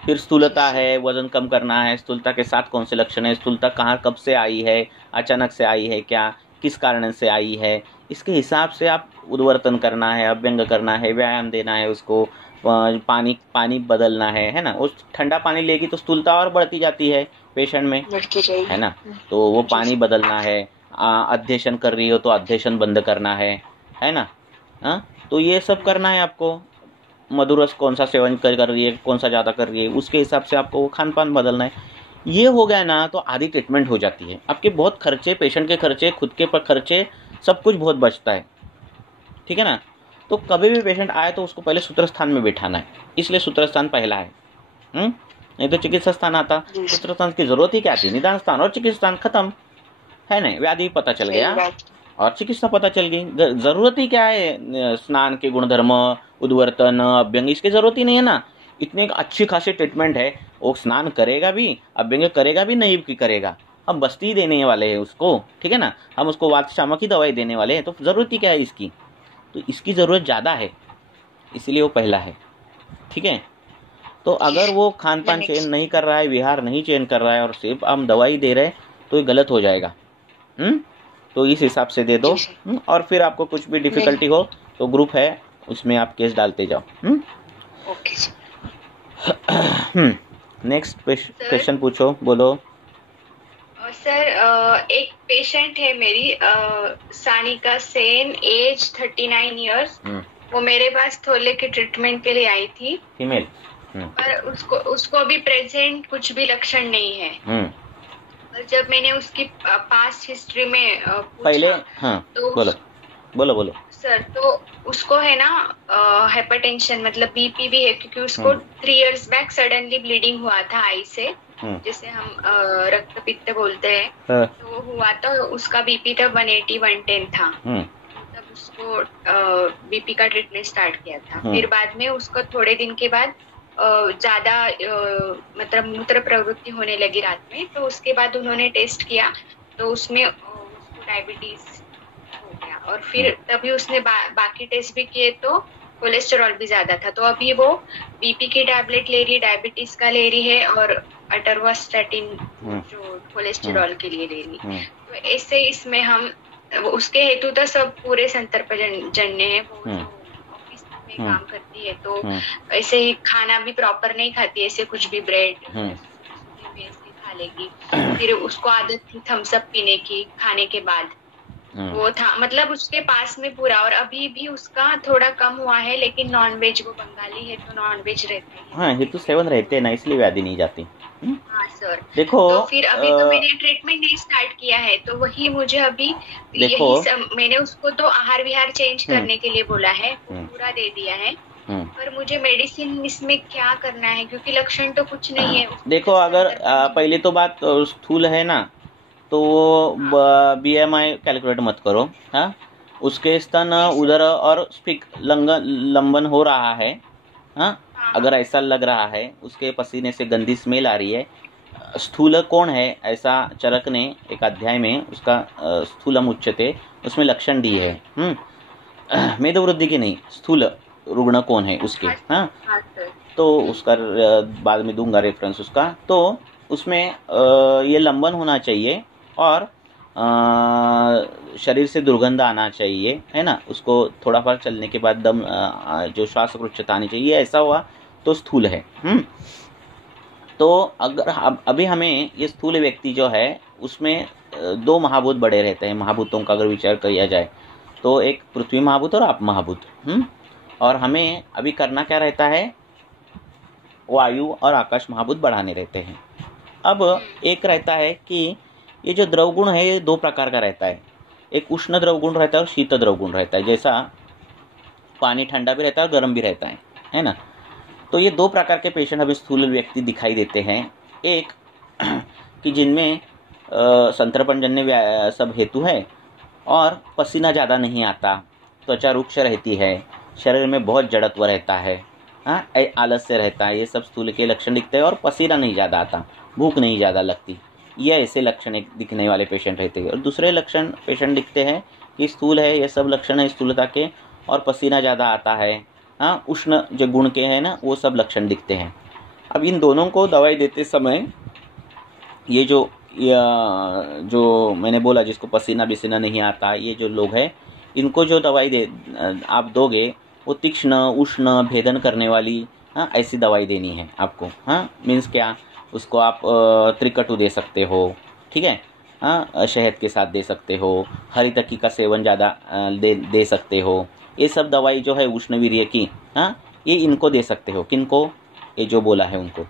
फिर स्थूलता है, वजन कम करना है, स्थूलता के साथ कौन से लक्षण है, स्थूलता कहाँ कब से आई है, अचानक से आई है क्या, किस कारण से आई है, इसके हिसाब से आप उद्वर्तन करना है, अभ्यंग करना है, व्यायाम देना है, उसको पानी बदलना है ना? उस ठंडा पानी लेगी तो स्थूलता और बढ़ती जाती है पेशेंट में, है ना? तो वो पानी बदलना है। अध्यशन कर रही हो तो अध्यशन बंद करना है ना? हाँ, तो ये सब करना है आपको। मधुरस कौन सा सेवन कर रही है, कौन सा ज़्यादा कर रही है, उसके हिसाब से आपको वो खान पान बदलना है। ये हो गया ना तो आधी ट्रीटमेंट हो जाती है। आपके बहुत खर्चे, पेशेंट के खर्चे, खुद के खर्चे, सब कुछ बहुत बचता है, ठीक है ना? तो कभी भी पेशेंट आए तो उसको पहले सूत्र स्थान में बैठाना है, इसलिए सूत्र स्थान पहला है। नहीं तो चिकित्सा स्थान आता, सूत्र स्थान की जरूरत ही क्या थी? निदान स्थान और चिकित्सा स्थान खत्म, है ना? व्याधि पता चल गया और चिकित्सा पता चल गई। जरूरत ही क्या है स्नान के गुणधर्म, उद्वर्तन, अभ्यंग, इसकी जरूरत ही नहीं है ना। इतनी अच्छी खासी ट्रीटमेंट है, वो स्नान करेगा भी, अभ्यंग करेगा भी, नहीं भी करेगा, हम बस्ती देने वाले हैं उसको, ठीक है ना? हम उसको वात शामक की दवाई देने वाले हैं, तो जरूरत ही क्या है इसकी? तो इसकी जरूरत ज़्यादा है, इसलिए वो पहला है, ठीक है? तो अगर वो खान पान चेंज नहीं कर रहा है, विहार नहीं चेंज कर रहा है और सिर्फ हम दवाई दे रहे हैं, तो ये गलत हो जाएगा। तो इस हिसाब से दे दो। और फिर आपको कुछ भी डिफिकल्टी हो तो ग्रुप है, उसमें आप केस डालते जाओ। ओके नेक्स्ट क्वेश्चन पूछो, बोलो। सर, एक पेशेंट है मेरी, सानिका सेन, एज 39 इयर्स। वो मेरे पास थोले के ट्रीटमेंट के लिए आई थी। फीमेल? पर उसको अभी प्रेजेंट कुछ भी लक्षण नहीं है। जब मैंने उसकी पास्ट हिस्ट्री में पूछा, पहले तो बोलो सर, तो उसको है ना हाइपरटेंशन मतलब बीपी भी है, क्योंकि उसको 3 years बैक सडनली ब्लीडिंग हुआ था आई से, जिसे हम रक्त पित्त बोलते हैं। तो हुआ तो उसका बीपी तब 180 110 था। तब उसको बीपी का ट्रीटमेंट स्टार्ट किया था। फिर बाद में उसको थोड़े दिन के बाद ज्यादा मतलब मूत्र प्रवृत्ति होने लगी रात में। तो उसके बाद उन्होंने टेस्ट किया तो उसमें उसको डायबिटीज हो गया। और फिर तभी उसने बाकी टेस्ट भी किए तो कोलेस्टेरॉल भी ज्यादा था। तो अभी वो बीपी की टैबलेट ले रही, डायबिटीज का ले रही है और अटरवास्टैटिन जो कोलेस्टेरॉल के लिए ले रही। तो ऐसे इसमें हम उसके हेतु तो सब पूरे संतर्पजन्य है। वो ऑफिस में काम करती है तो ऐसे ही खाना भी प्रॉपर नहीं खाती, ऐसे कुछ भी ब्रेड ऐसे खा लेगी। फिर उसको आदत थी थम्स अप पीने की खाने के बाद, वो था मतलब उसके पास में पूरा। और अभी भी उसका थोड़ा कम हुआ है, लेकिन नॉनवेज, वो बंगाली है तो नॉनवेज रहते हैं। हाँ, हेतु सेवन रहते हैं ना, इसलिए व्याधि नहीं जाती। हाँ सर। देखो तो फिर अभी तो मैंने ट्रीटमेंट नहीं स्टार्ट किया है, तो वही मुझे अभी मैंने उसको तो आहार विहार चेंज करने के लिए बोला है, पूरा दे दिया है। पर मुझे मेडिसिन इसमें क्या करना है, क्योंकि लक्षण तो कुछ नहीं है। देखो, अगर पहले तो बात स्थूल है ना, तो BMI कैलकुलेट मत करो। हाँ, उसके स्तन, उदर और स्पिक लंबन हो रहा है। हाँ, अगर ऐसा लग रहा है, उसके पसीने से गंदी स्मेल आ रही है, स्थूल कौन है, ऐसा चरक ने एक अध्याय में उसका स्थूलम उच्यते उसमें लक्षण दी है। मेदवृद्धि की नहीं, स्थूल रुग्ण कौन है उसके। हाँ, तो उसका बाद में दूंगा रेफरेंस उसका। तो उसमें ये लंबन होना चाहिए और शरीर से दुर्गंध आना चाहिए, है ना। उसको थोड़ा बार चलने के बाद दम जो श्वास रुच्छता आनी चाहिए, ऐसा हुआ तो स्थूल है। तो अगर अभी हमें ये स्थूल व्यक्ति जो है उसमें 2 महाभूत बड़े रहते हैं। महाभूतों का अगर विचार किया जाए तो एक पृथ्वी महाभूत और आप महाभूत। और हमें अभी करना क्या रहता है, वायु और आकाश महाभूत बढ़ाने रहते हैं। अब एक रहता है कि ये जो द्रव गुण है ये 2 प्रकार का रहता है। एक उष्ण द्रव गुण रहता है और शीत द्रव गुण रहता है। जैसा पानी ठंडा भी रहता है और गर्म भी रहता है ना। तो ये 2 प्रकार के पेशेंट हमें स्थूल व्यक्ति दिखाई देते हैं। एक कि जिनमें संतर्पणजन्य सब हेतु है और पसीना ज़्यादा नहीं आता, त्वचा रुक्ष रहती है, शरीर में बहुत जड़त्व रहता है, हाँ, आलस्य रहता है, ये सब स्थूल के लक्षण दिखते हैं। और पसीना नहीं ज़्यादा आता, भूख नहीं ज़्यादा लगती, ये ऐसे लक्षण दिखने वाले पेशेंट रहते हैं। और दूसरे लक्षण पेशेंट दिखते हैं कि स्थूल है, ये सब लक्षण है स्थूलता के, और पसीना ज़्यादा आता है, हाँ, उष्ण जो गुण के हैं ना, वो सब लक्षण दिखते हैं। अब इन दोनों को दवाई देते समय ये जो मैंने बोला, जिसको पसीना बिसीना नहीं आता, ये जो लोग हैं, इनको जो दवाई आप दोगे वो तीक्ष्ण उष्ण भेदन करने वाली, हाँ, ऐसी दवाई देनी है आपको। हाँ, मीन्स क्या, उसको आप त्रिकटु दे सकते हो, ठीक है, हाँ, शहद के साथ दे सकते हो, हरितकी का सेवन ज़्यादा दे सकते हो। ये सब दवाई जो है उष्णवीर्य की, हाँ, ये इनको दे सकते हो। किनको, ये जो बोला है उनको।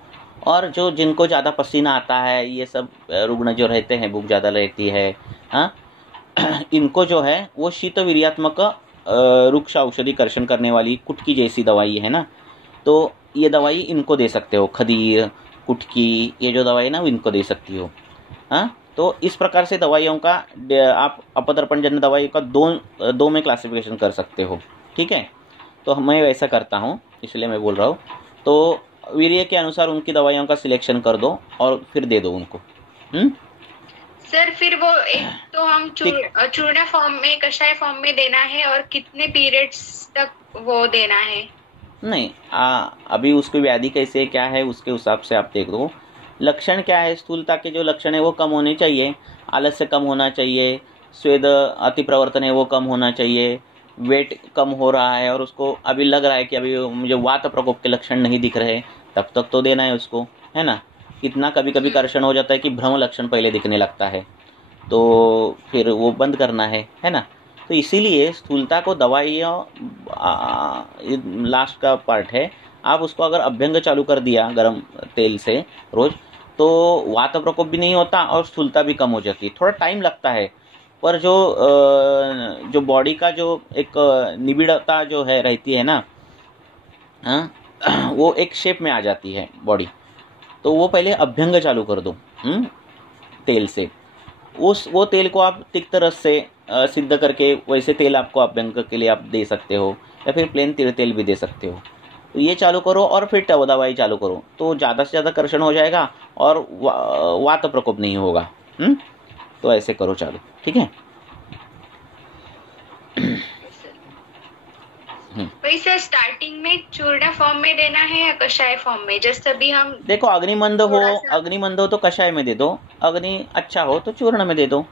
और जो जिनको ज़्यादा पसीना आता है, ये सब रुग्ण जो रहते हैं, भूख ज़्यादा रहती है, हाँ, इनको जो है वो शीतवीर्यात्मक रुक्ष औषधि कर्षण करने वाली कुटकी जैसी दवाई है ना, तो ये दवाई इनको दे सकते हो। खदीर, कुटकी, ये जो दवाई है ना, वो इनको दे सकती हो। हाँ, तो इस प्रकार से दवाइयों का आप अपदर्पणजन्य दवाई का दो में क्लासिफिकेशन कर सकते हो, ठीक है। तो मैं वैसा करता हूँ, इसलिए मैं बोल रहा हूँ। तो वीर्य के अनुसार उनकी दवाइयों का सिलेक्शन कर दो और फिर दे दो उनको। सर, फिर वो एक तो हम चूर्ण फॉर्म में, कषाय फॉर्म में देना है, और कितने पीरियड्स तक वो देना है? नहीं, अभी उसकी व्याधि कैसे क्या है उसके हिसाब से आप देख दो। लक्षण क्या है, स्थूलता के जो लक्षण है वो कम होने चाहिए, आलस्य कम होना चाहिए, स्वेद अति प्रवर्तन है वो कम होना चाहिए, वेट कम हो रहा है और उसको अभी लग रहा है कि अभी मुझे वात प्रकोप के लक्षण नहीं दिख रहे, तब तक तो देना है उसको, है ना। इतना कभी कभी कर्षण हो जाता है कि भ्रम लक्षण पहले दिखने लगता है, तो फिर वो बंद करना है ना। तो इसीलिए स्थूलता को दवाइयों लास्ट का पार्ट है, आप उसको अगर अभ्यंग चालू कर दिया गर्म तेल से रोज, तो वात प्रकोप भी नहीं होता और स्थूलता भी कम हो जाती है। थोड़ा टाइम लगता है, पर जो बॉडी का जो एक निबिड़ता जो है रहती है ना, वो एक शेप में आ जाती है बॉडी। तो वो पहले अभ्यंग चालू कर दो तेल से। वो तेल को आप तिक्त रस से सिद्ध करके वैसे तेल आपको अभ्यंग के लिए आप दे सकते हो, या फिर प्लेन तिर तेल भी दे सकते हो। तो ये चालू करो और फिर दवाई चालू करो, तो ज़्यादा से ज़्यादा कर्षण हो जाएगा और वात प्रकोप नहीं होगा। तो ऐसे करो चालू, ठीक है। वैसे स्टार्टिंग में चूर्ण फॉर्म में देना है या कषाय फॉर्म में? जैसे अभी हम देखो, अग्निमंद हो तो कषाय में दे दो, अग्नि अच्छा हो तो चूर्ण में दे दो।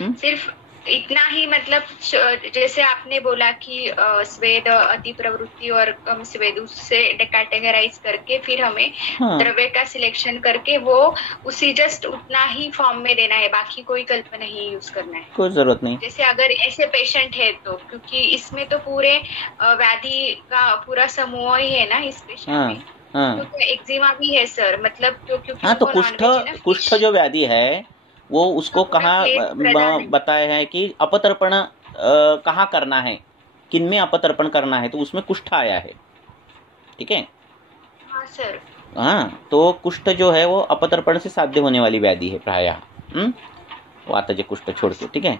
सिर्फ इतना ही, मतलब जैसे आपने बोला कि स्वेद, अति प्रवृत्ति और कम स्वेद, उससे कैटेगराइज करके फिर हमें द्रव्य का सिलेक्शन करके वो उसी जस्ट उतना ही फॉर्म में देना है, बाकी कोई कल्प नहीं यूज करना है, कोई जरूरत नहीं। जैसे अगर ऐसे पेशेंट है तो, क्योंकि इसमें तो पूरे व्याधि का पूरा समूह ही है ना इस पेशेंट में। क्योंकि एक्जिमा भी है सर, मतलब क्योंकि तो कुष्ठ जो व्याधि है वो उसको कहाँ बताया है कि अपतर्पण कहाँ करना है, किन में अपतर्पण करना है, तो उसमें कुष्ठ आया है, ठीक है। हाँ सर। हाँ, तो कुष्ठ जो है वो अपतर्पण से साध्य होने वाली व्याधि है प्रायः, वातज कुष्ठ छोड़ के, ठीक है।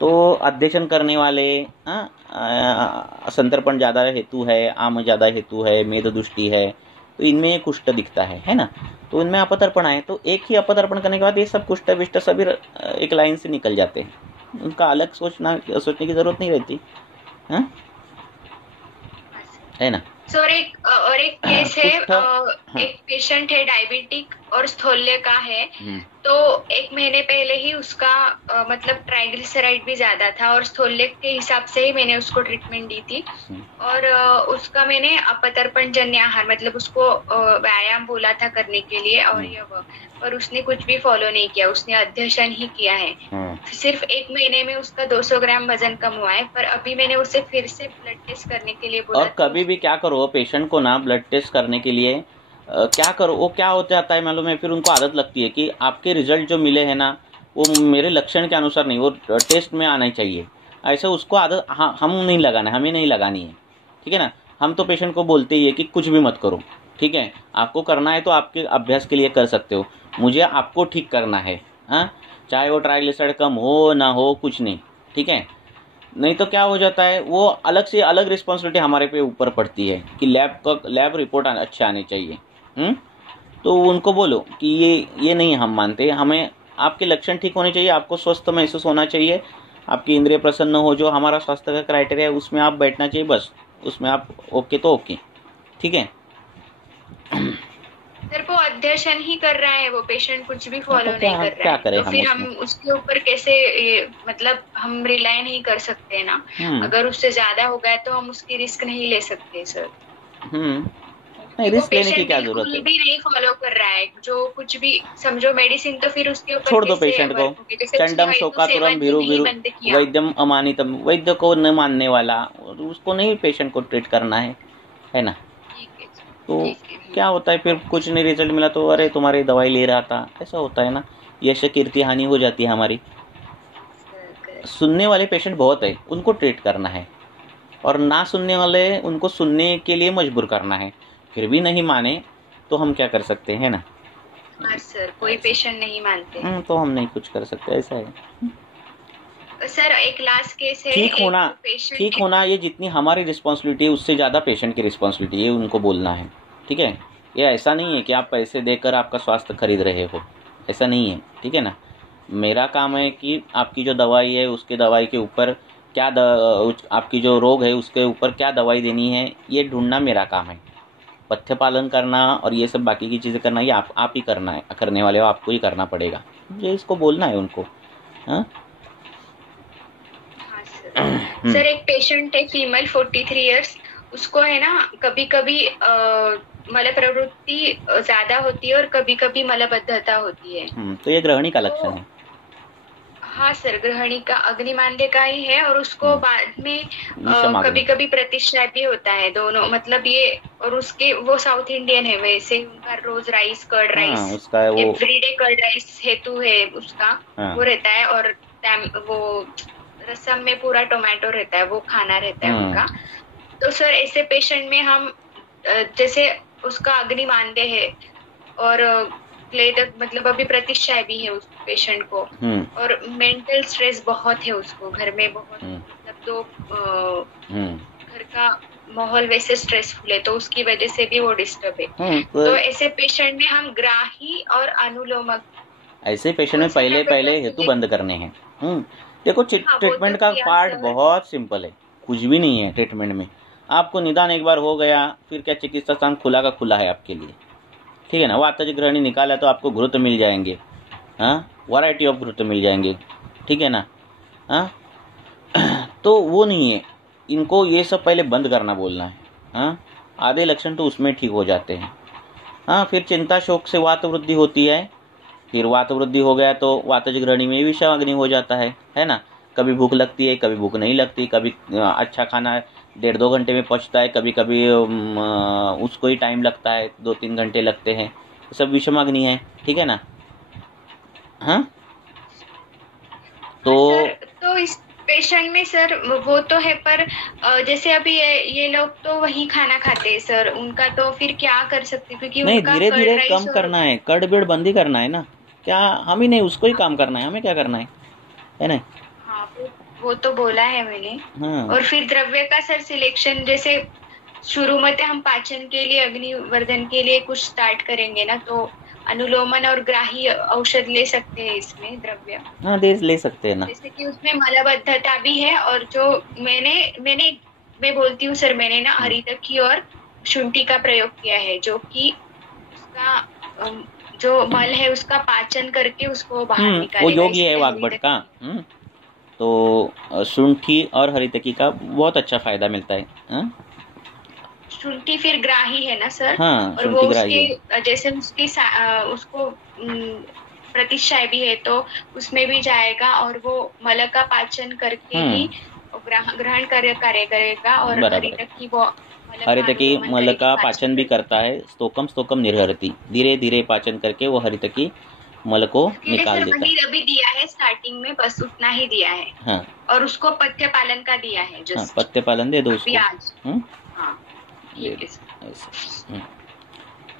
तो अध्ययन करने वाले, संतर्पण ज्यादा हेतु है, आम ज्यादा हेतु है, मेद दुष्टि है, तो इनमें कुष्ठ दिखता है ना। तो इनमें अपतर्पण है, तो एक ही अपतर्पण करने के बाद ये सब कुष्ठ विष्ट सभी एक लाइन से निकल जाते हैं, उनका अलग सोचने की जरूरत नहीं रहती, है ना। सर एक केस है, एक पेशेंट है डायबिटिक और स्थौल्य का है, तो 1 महीने पहले ही उसका मतलब ट्राइग्लिसराइड भी ज्यादा था और स्थौल्य के हिसाब से ही मैंने उसको ट्रीटमेंट दी थी। और उसका मैंने अपतर्पण जन्य आहार, मतलब उसको व्यायाम बोला था करने के लिए, और ये पर उसने कुछ भी फॉलो नहीं किया, उसने अध्ययन ही किया है। सिर्फ 1 महीने में उसका 200 ग्राम वजन कम हुआ है, पर अभी मैंने उसे फिर से ब्लड टेस्ट करने के लिए बोला। और कभी भी क्या करो, पेशेंट को ना ब्लड टेस्ट करने के लिए क्या करो, वो क्या हो जाता है मालूम है, फिर उनको आदत लगती है कि आपके रिजल्ट जो मिले हैं ना वो मेरे लक्षण के अनुसार नहीं, वो टेस्ट में आना चाहिए, ऐसे उसको आदत हम नहीं लगाना, हमें नहीं लगानी है, ठीक है ना। हम तो पेशेंट को बोलते ही है कि कुछ भी मत करो, ठीक है, आपको करना है तो आपके अभ्यास के लिए कर सकते हो, मुझे आपको ठीक करना है, चाहे वो ट्राइग्लिसराइड कम हो ना हो, कुछ नहीं, ठीक है। नहीं तो क्या हो जाता है, वो अलग से अलग रिस्पॉन्सिबिलिटी हमारे पे ऊपर पड़ती है कि लैब रिपोर्ट अच्छे आने चाहिए। तो उनको बोलो कि ये नहीं हम मानते, हमें आपके लक्षण ठीक होने चाहिए, आपको स्वस्थ महसूस होना चाहिए, आपकी इंद्रिय प्रसन्न हो, जो हमारा स्वास्थ्य का क्राइटेरिया है उसमें आप बैठना चाहिए, बस उसमें आप ओके तो ओके, ठीक है। सर वो अध्ययन ही कर रहा है, वो पेशेंट कुछ भी फॉलो नहीं कर रहा है, क्या करें, तो फिर हम उसके ऊपर कैसे, मतलब हम रिलाय नहीं कर सकते ना। अगर उससे ज्यादा हो गया तो हम उसकी रिस्क नहीं ले सकते सर। नहीं, रिस्क लेने की क्या जरूरत है, भी नहीं फॉलो कर रहा है, जो कुछ भी समझो मेडिसिन, तो फिर उसके ऊपर छोड़ दो पेशेंट को। चंडम शोकातुरम भीरु वैद्यम अमानितम, वैद्य को न मानने वाला, उसको नहीं पेशेंट को ट्रीट करना है ना। तो क्या होता है फिर, कुछ नहीं रिजल्ट मिला तो अरे तुम्हारी दवाई ले रहा था, ऐसा होता है ना, यश कीर्ति हानि हो जाती है हमारी। सुनने वाले पेशेंट बहुत है, उनको ट्रीट करना है, और ना सुनने वाले उनको सुनने के लिए मजबूर करना है, फिर भी नहीं माने तो हम क्या कर सकते हैं ना। सर कोई पेशेंट नहीं मानते तो हम नहीं कुछ कर सकते, ऐसा है सर। एक लास्ट केस है, ठीक होना ये जितनी हमारी रिस्पॉन्सिबिलिटी है उससे ज़्यादा पेशेंट की रिस्पॉन्सिबिलिटी है, उनको बोलना है, ठीक है। ये ऐसा नहीं है कि आप पैसे देकर आपका स्वास्थ्य खरीद रहे हो, ऐसा नहीं है, ठीक है ना। मेरा काम है कि आपकी जो दवाई है उसके दवाई के ऊपर क्या आपकी जो रोग है उसके ऊपर क्या दवाई देनी है, ये ढूंढना मेरा काम है। पथ्य पालन करना और ये सब बाकी की चीज़ें करना ये आप ही करना है, करने वाले हो आपको ही करना पड़ेगा, ये इसको बोलना है उनको। सर एक पेशेंट है फीमेल 43 इयर्स, उसको है ना कभी कभी मल प्रवृत्ति ज्यादा होती है और कभी कभी मलबद्धता होती है। तो ये ग्रहणी का लक्षण है। हाँ सर, गृहिणी का अग्निमांद्य का ही है, और उसको बाद में कभी कभी प्रतिष्ठा भी होता है, दोनों मतलब ये। और उसके वो साउथ इंडियन है, वैसे उनका रोज राइस, कर्ड राइस, उसका वो एवरीडे कर्ड राइस हेतु है उसका। वो रहता है, और वो रसम में पूरा टोमेटो रहता है, वो खाना रहता है उनका। तो सर ऐसे पेशेंट में हम जैसे उसका अग्निमांद्य है और तक मतलब अभी प्रतिष्ठा भी है उस पेशेंट को, और मेंटल स्ट्रेस बहुत है उसको, घर में बहुत मतलब दो घर का माहौल वैसे स्ट्रेसफुल है, तो उसकी वजह से भी वो डिस्टर्ब है। तो ऐसे पेशेंट में हम ग्राही और अनुलोमक, ऐसे पेशेंट में पहले हेतु बंद करने हैं। देखो ट्रीटमेंट का पार्ट बहुत सिंपल है, कुछ भी नहीं है ट्रीटमेंट में। आपको निदान एक बार हो गया, फिर क्या चिकित्सा स्थान खुला का खुला है आपके लिए, ठीक है ना। वातज गृहिणी निकाला तो आपको घृत मिल जाएंगे, वैरायटी ऑफ घृत मिल जाएंगे, ठीक है ना। तो वो नहीं है, इनको ये सब पहले बंद करना बोलना है। आधे लक्षण तो उसमें ठीक हो जाते हैं। फिर चिंता शोक से वात वृद्धि होती है, फिर वात वृद्धि हो गया तो वातज गृहिणी में विषाग्नि हो जाता है ना। कभी भूख लगती है, कभी भूख नहीं लगती, कभी अच्छा खाना 1.5-2 घंटे में पचता है, कभी कभी उसको ही टाइम लगता है, 2-3 घंटे लगते हैं। सब विषमाग्नि है, ठीक है ना। तो इस पेशेंट में सर वो तो है, पर जैसे अभी ये लोग तो वही खाना खाते हैं सर, उनका तो फिर क्या कर सकते, क्योंकि नहीं, धीरे धीरे कम करना है, कर्ड बेड बंद ही करना है ना। क्या हम ही नहीं, उसको ही काम करना है, हमें क्या करना है ना। हाँ, वो तो बोला है मैंने। और फिर द्रव्य का सर सिलेक्शन, जैसे शुरू में हम पाचन के लिए, अग्निवर्धन के लिए कुछ स्टार्ट करेंगे ना, तो अनुलोमन और ग्राही औषध ले सकते हैं इसमें द्रव्य। ले सकते हैं ना, जैसे कि उसमें मलबद्धता भी है, और जो मैं बोलती हूँ सर, मैंने ना हरितकी और शुंठी का प्रयोग किया है, जो कि उसका जो मल है उसका पाचन करके उसको बाहर निकालेगा। वो योगी है वाग्भट का। तो शुंठी और हरितकी का बहुत अच्छा फायदा मिलता है। शुंठी फिर ग्राही है ना सर। और वो उसके जैसे उसको प्रतिष्ठा भी है, तो उसमें भी जाएगा, और वो मल का पाचन करके ही ग्रहण कार्य करेगा। और हरितकी मल का पाचन भी करता है, स्तोकम निर्हरति, धीरे धीरे पाचन करके वो हरितकी मल को निकाल देता है। अभी दिया है स्टार्टिंग में, बस उतना ही दिया है। और उसको पथ्य पालन का दिया है, जो पथ्य पालन दे दो उसको।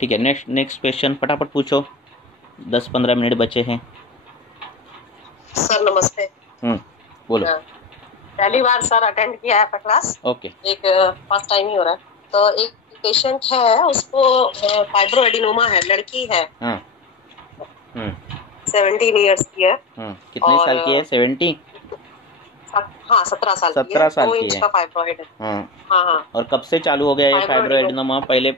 ठीक है, नेक्स्ट क्वेश्चन फटाफट पूछो, 10-15 मिनट बचे हैं। सर नमस्ते। बोलो। पहली बार सर अटेंड किया है आपका क्लास। ओके। एक फर्स्ट टाइम ही हो रहा है। तो एक पेशेंट है, उसको फाइब्रोएडिनोमा है, लड़की है। 17 इयर्स की है। कितने साल की है? 70? हाँ, 17 साल 17 साल की है। फाइब्रोइड है। हाँ। और कब से चालू हो गया ये फाइब्रोएडिनोमा? पहले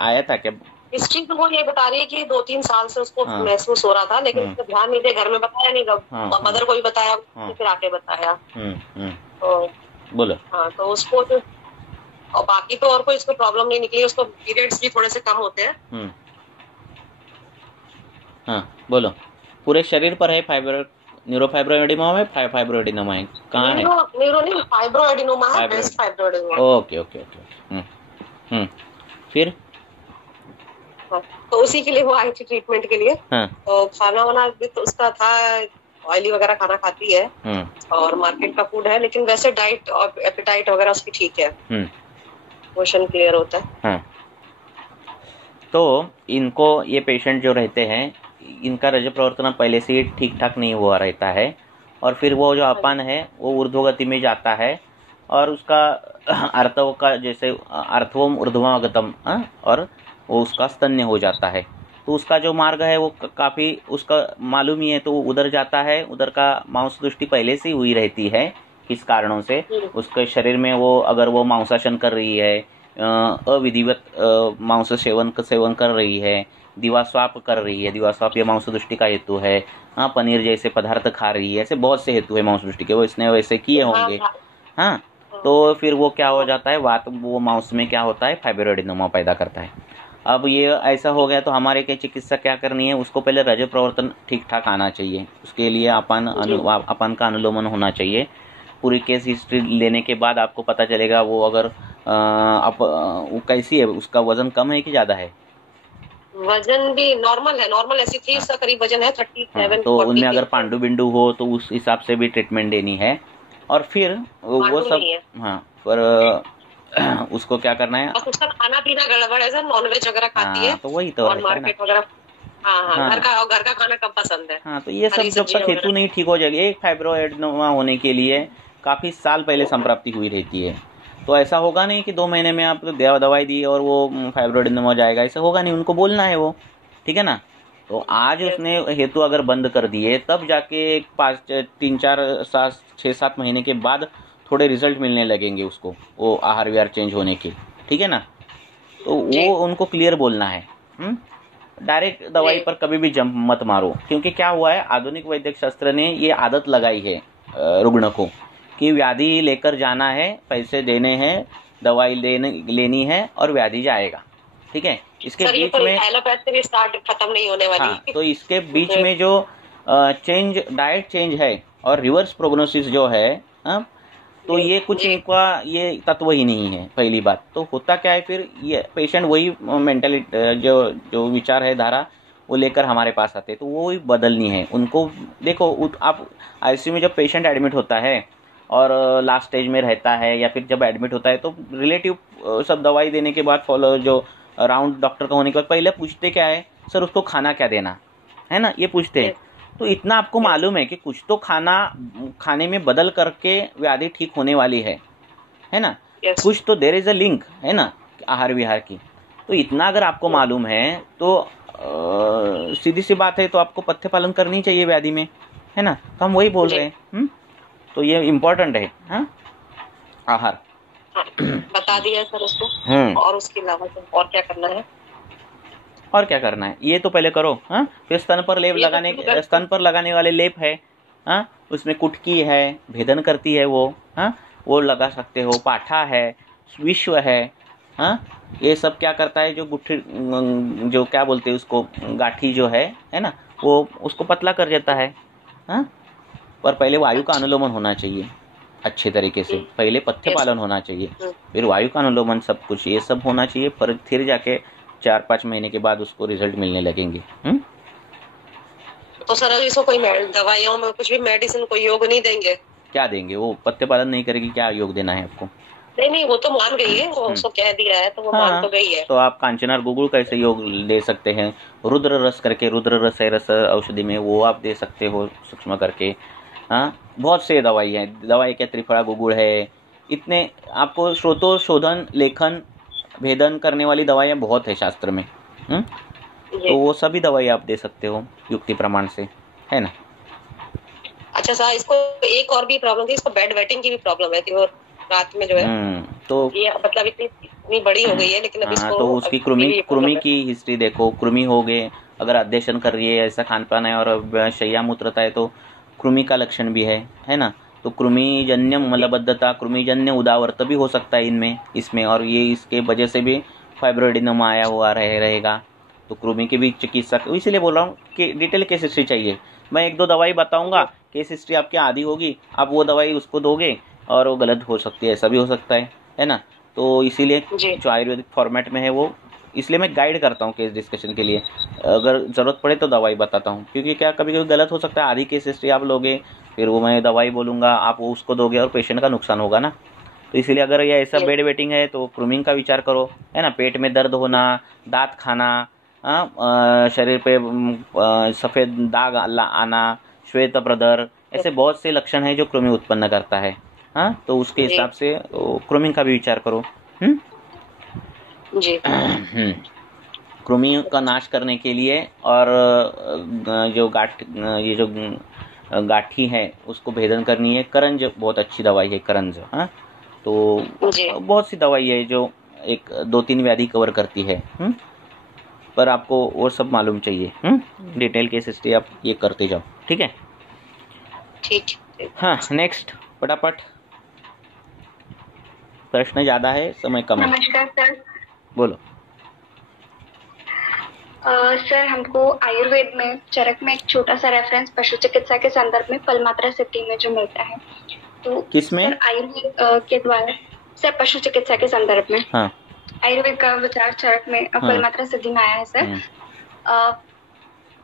आया था क्या? हिस्ट्री तो वो ये बता रही है कि 2-3 साल से उसको महसूस हो रहा था, लेकिन उसको ध्यान नहीं दिया, घर में बताया नहीं, मदर को भी बताया, फिर आके बताया। तो बोलो। हाँ, तो उसको तो, और बाकी तो और कोई इसको प्रॉब्लम नहीं निकली। उसको पीरियड्स भी थोड़े से कम होते हैं। बोलो। पूरे शरीर पर है न्यूरोफाइब्रोएडिनोमा है, फाइब्रोएडिनोमा है, कहाँ है? न्यूरो नहीं, फाइब्रोएडिनोमा है, ब्रेस्ट फाइब्रोएडिनोमा। ओके। फिर तो उसी के लिए वो आई थी ट्रीटमेंट के लिए। तो खाना वाना भी तो उसका था, ऑयली वगैरह खाना खाती है, और मार्केट का फूड है, लेकिन वैसे डाइट और एपेटाइट वगैरह उसकी ठीक है, मोशन क्लियर होता है। तो इनको, ये पेशेंट जो रहते हैं, इनका रज प्रवर्तन पहले से ठीक ठाक नहीं हुआ रहता है, और फिर वो जो अपान है वो ऊर्ध्वगति में जाता है, और उसका अर्थव का जैसे अर्थवम ऊर्ध्वगतम, और वो उसका स्तन्य हो जाता है। तो उसका जो मार्ग है वो काफ़ी उसका मालूम ही है, तो वो उधर जाता है। उधर का मांस दृष्टि पहले से ही हुई रहती है, किस कारणों से उसके शरीर में वो, अगर वो मांसाशन कर रही है, अविधिवत मांस सेवन कर रही है, दिवास्वाप कर रही है, दिवास्वाप ये मांस दृष्टि का हेतु है। पनीर जैसे पदार्थ खा रही है, ऐसे बहुत से हेतु है मांस दृष्टि के, वो इसने वैसे किए होंगे। तो फिर वो क्या हो जाता है, वो मांस में क्या होता है, फाइब्रोएडिनोमा पैदा करता है। अब ये ऐसा हो गया तो हमारे के चिकित्सा क्या करनी है, उसको पहले रज प्रवर्तन ठीक ठाक आना चाहिए। उसके लिए अपन का अनुलोमन होना चाहिए। पूरी केस हिस्ट्री लेने के बाद आपको पता चलेगा वो अगर वो कैसी है, उसका वजन कम है कि ज़्यादा है। वजन भी नॉर्मल है, नॉर्मल 83 का करीब वजन है, 37। तो उनमें अगर पांडु बिंदु हो तो उस हिसाब से भी ट्रीटमेंट देनी है। और फिर वो सब पर उसको क्या करना है, उसका खाना पीना गड़बड़ है सर, नॉनवेज वगैरह खाती है तो वही तो और मार्केट वगैरह। घर का खाना कम पसंद है। तो ये सब जब तक हेतु नहीं ठीक हो जाएगी, एक फाइब्रोएडेनोमा होने के लिए काफी साल पहले संप्राप्ति हुई रहती है। तो ऐसा होगा नहीं कि 2 महीने में आप दवाई दी और वो फाइब्रोएडेनोमा हो जाएगा, ऐसा होगा नहीं। उनको बोलना है वो, ठीक है ना। तो आज उसने हेतु अगर बंद कर दिए तब जाके 3, 4, 6, 7 महीने के बाद थोड़े रिजल्ट मिलने लगेंगे उसको, वो आहार विहार चेंज होने के, ठीक है ना। तो वो उनको क्लियर बोलना है। डायरेक्ट दवाई पर कभी भी जंप मत मारो, क्योंकि क्या हुआ है, आधुनिक वैद्यक शास्त्र ने ये आदत लगाई है रुग्ण को कि व्याधि लेकर जाना है, पैसे देने हैं, दवाई लेनी है और व्याधि जाएगा, ठीक है। इसके बीच में एलोपैथी भी स्टार्ट खत्म नहीं होने वाली। तो इसके बीच में जो डाइट चेंज है और रिवर्स प्रोग्नोसिस जो है, तो ये कुछ इनका ये तत्व ही नहीं है, पहली बात। तो होता क्या है फिर, ये पेशेंट वही मेंटलिटी जो विचार है, धारा, वो लेकर हमारे पास आते हैं। तो वो बदलनी है उनको। देखो, आप आईसीयू में जब पेशेंट एडमिट होता है और लास्ट स्टेज में रहता है या फिर जब एडमिट होता है, तो रिलेटिव सब दवाई देने के बाद फॉलो जो राउंड डॉक्टर का होने के बाद पहले पूछते क्या है, सर उसको खाना क्या देना है ना, ये पूछते हैं। तो इतना आपको मालूम है कि कुछ तो खाने में बदल करके व्याधि ठीक होने वाली है ना। कुछ तो देयर इज अ लिंक है ना आहार विहार की। तो इतना अगर आपको मालूम है तो सीधी सी बात है, तो आपको पथ्य पालन करनी चाहिए व्याधि में, है ना। तो हम वही बोल रहे हैं। तो ये इम्पोर्टेंट है। आहार बता दिया सर उसको। और उसके अलावा और क्या करना है? और क्या करना है ये तो पहले करो। फिर स्तन पर लेप लगाने, स्तन पर लगाने वाले लेप है, उसमें कुटकी है, भेदन करती है वो लगा सकते हो। पाठा है, विश्व है, ये सब क्या करता है, जो गुट्ठी जो क्या बोलते हैं उसको, गाठी जो है ना, वो उसको पतला कर देता है। पर पहले वायु का अनुलोमन होना चाहिए अच्छे तरीके से, पहले पथ्य पालन होना चाहिए, फिर वायु का अनुलोमन, सब कुछ ये सब होना चाहिए। फिर जाके 4-5 महीने के बाद उसको रिजल्ट मिलने लगेंगे। तो सर इसको कोई दवाइयों में कुछ भी मेडिसिन कोई योग नहीं देंगे? क्या देंगे, वो पथ्य पालन नहीं करेगी, क्या योग देना है आपको? नहीं, वो तो मान गई है, वो उसको कह दिया है तो वो मान तो गई है। तो आप कांचनार गुगुल कैसे योग दे सकते हैं, रुद्र रस करके, रुद्र रस है रस औषधि में, वो आप दे सकते हो सूक्ष्म करके। बहुत से दवाई है, दवाई के त्रिफला गुगुल है, इतने आपको स्रोतो शोधन लेखन भेदन करने वाली दवाइयाँ बहुत है शास्त्र में। तो वो सभी दवाई आप दे सकते हो युक्ति प्रमाण से, है ना। अच्छा सर, इसको एक और भी प्रॉब्लम थी, इसको बेड वेटिंग की भी प्रॉब्लम है, और रात में जो है तो ये मतलब इतनी बड़ी हो गई है, लेकिन अब इसको तो उसकी कृमि की हिस्ट्री देखो। कृमि हो गए, अगर अध्ययन कर रही है, ऐसा खान पान है और शैया मूत्रता है, तो कृमि का लक्षण भी है ना। तो कृमिजन्य मलबद्धता, कृमिजन्य उदावर्त भी हो सकता है इसमें, और ये इसके वजह से भी फाइब्रोएडेनोमा आया हुआ रहेगा। तो कृमि की भी चिकित्सा, इसीलिए बोल रहा हूँ कि डिटेल केस हिस्ट्री चाहिए। मैं 1-2 दवाई बताऊंगा, केस हिस्ट्री आपकी आधी होगी, आप वो दवाई उसको दोगे और वो गलत हो सकती है, ऐसा भी हो सकता है ना। तो इसीलिए जो आयुर्वेदिक फॉर्मेट में है वो, इसलिए मैं गाइड करता हूँ केस डिस्कशन के लिए। अगर ज़रूरत पड़े तो दवाई बताता हूँ, क्योंकि क्या कभी कभी गलत हो सकता है। आधी केस हिस्ट्री आप लोगे, फिर वो मैं दवाई बोलूँगा, आप वो उसको दोगे और पेशेंट का नुकसान होगा ना। तो इसीलिए अगर ये ऐसा बेड वेटिंग है तो क्रूमिंग का विचार करो, है ना। पेट में दर्द होना, दांत खाना, शरीर पे सफ़ेद दाग आना, श्वेत प्रदर, ऐसे बहुत से लक्षण हैं जो कृमि उत्पन्न करता है। तो उसके हिसाब से क्रूमिंग का भी विचार करो। जी। कृमि का नाश करने के लिए, और जो गाठी है उसको भेदन करनी है। करंज बहुत अच्छी दवाई है, करंज। तो बहुत सी दवाई है जो 1-2-3 व्याधि कवर करती है। पर आपको वो सब मालूम चाहिए। डिटेल केस हिस्ट्री आप ये करते जाओ, ठीक है। ठीक। नेक्स्ट फटाफट, प्रश्न ज्यादा है, समय कम है। नमस्कार सर। बोलो। सर हमको आयुर्वेद में चरक में एक छोटा सा रेफरेंस पशु चिकित्सा के संदर्भ में फल मात्रा सिद्धि में जो मिलता है, तो किसमें? आयुर्वेद के द्वारा सर पशु चिकित्सा के संदर्भ में। हाँ। आयुर्वेद का विचार चरक में फल मात्रा सिद्धि में आया है सर।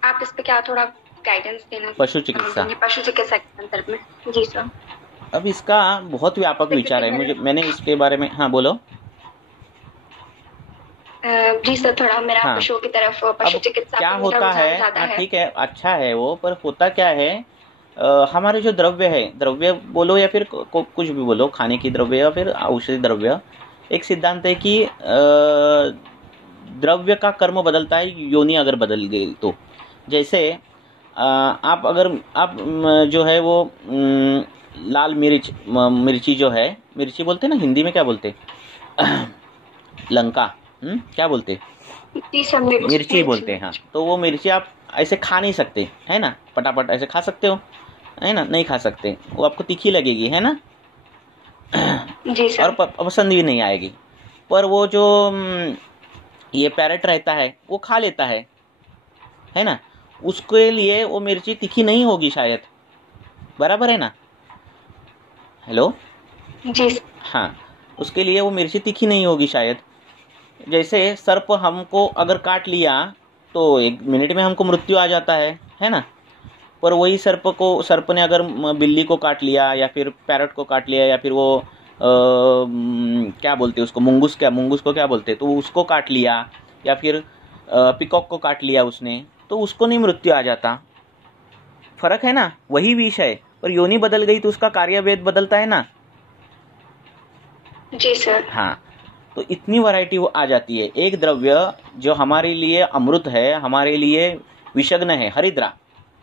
आप इस पे क्या थोड़ा गाइडेंस देना? पशु चिकित्सा के संदर्भ में। जी सर। अब इसका बहुत व्यापक विचार है, मैंने इसके बारे में, हाँ बोलो। जी सर, थोड़ा मेरा पशुओं की तरफ पशु चिकित्सा क्या होता है, ठीक है, अच्छा है वो, पर होता क्या है, हमारे जो द्रव्य है, द्रव्य बोलो या फिर कुछ भी बोलो, खाने की द्रव्य या फिर औषधि द्रव्य, एक सिद्धांत है कि द्रव्य का कर्म बदलता है योनि अगर बदल गई तो। जैसे आप जो है वो लाल मिर्ची जो है, मिर्ची बोलते ना हिंदी में, क्या बोलते लंका, क्या बोलते, मिर्ची बोलते हैं। हाँ, तो वो मिर्ची आप ऐसे खा नहीं सकते, है ना, पटापट ऐसे खा सकते हो, है ना, नहीं खा सकते, वो आपको तीखी लगेगी, है ना, जी सर। और पसंद भी नहीं आएगी। पर वो जो ये पैरेट रहता है वो खा लेता है ना, उसके लिए वो मिर्ची तीखी नहीं होगी शायद, बराबर है ना, हेलो जी। हाँ, उसके लिए वो मिर्ची तीखी नहीं होगी शायद। जैसे सर्प हमको अगर काट लिया तो 1 मिनट में हमको मृत्यु आ जाता है ना, पर वही सर्प ने अगर बिल्ली को काट लिया या फिर पैरट को काट लिया या फिर वो क्या बोलते उसको, मुंगूस को क्या बोलते, तो उसको काट लिया या फिर पिकॉक को काट लिया उसने, तो उसको नहीं मृत्यु आ जाता। फर्क है ना, वही विष है, पर योनि बदल गई तो उसका कार्यभेद बदलता है ना। जी सर। हाँ, तो इतनी वैरायटी वो आ जाती है। एक द्रव्य जो हमारे लिए अमृत है, हमारे लिए विषग्न है, हरिद्रा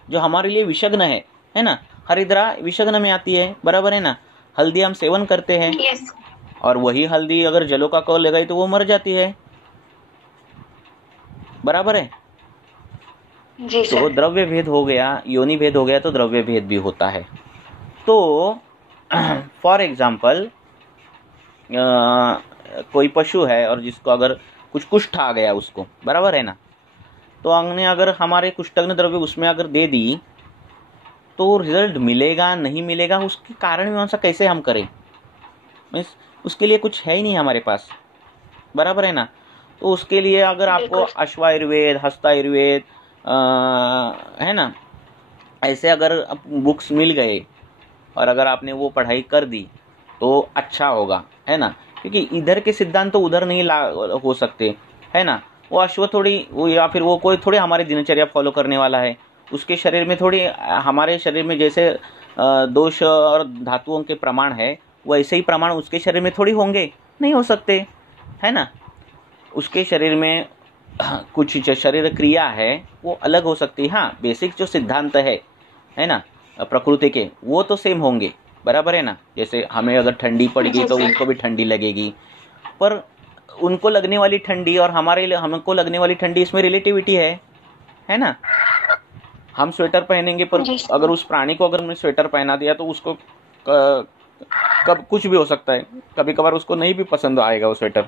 जो हमारे लिए विषग्न है ना, हरिद्रा विषग्न में आती है, बराबर है ना। हल्दी हम सेवन करते हैं, yes. और वही हल्दी अगर जलों का कौल लगाई तो वो मर जाती है, बराबर है। जी सर। तो द्रव्य भेद हो गया, योनि भेद हो गया, तो द्रव्य भेद भी होता है। तो फॉर एग्जाम्पल कोई पशु है और जिसको अगर कुछ कुष्ठ आ गया उसको, बराबर है ना, तो हमने अगर हमारे कुष्ठग्न द्रव्य उसमें अगर दे दी तो रिजल्ट मिलेगा नहीं मिलेगा, उसके कारण मीमांसा कैसे हम करें, मीन्स उसके लिए कुछ है ही नहीं हमारे पास, बराबर है ना। तो उसके लिए अगर आपको अश्वायुर्वेद, हस्तायुर्वेद है ना, ऐसे अगर बुक्स मिल गए और अगर आपने वो पढ़ाई कर दी तो अच्छा होगा, है ना, क्योंकि इधर के सिद्धांत तो उधर नहीं हो सकते, है ना। वो अश्व थोड़ी वो या फिर वो कोई थोड़ी हमारी दिनचर्या फॉलो करने वाला है, उसके शरीर में थोड़ी हमारे शरीर में जैसे दोष और धातुओं के प्रमाण है वैसे ही प्रमाण उसके शरीर में थोड़ी होंगे, नहीं हो सकते, है ना। उसके शरीर में कुछ जो शरीर क्रिया है वो अलग हो सकती है, हाँ, बेसिक जो सिद्धांत है ना प्रकृति के, वो तो सेम होंगे, बराबर है ना। जैसे हमें अगर ठंडी पड़ेगी तो उनको भी ठंडी लगेगी, पर उनको लगने वाली ठंडी और हमको लगने वाली ठंडी, इसमें रिलेटिविटी है ना। हम स्वेटर पहनेंगे पर अगर उस प्राणी को अगर हमने स्वेटर पहना दिया तो उसको कब कुछ भी हो सकता है, कभी कभार उसको नहीं भी पसंद आएगा वो स्वेटर।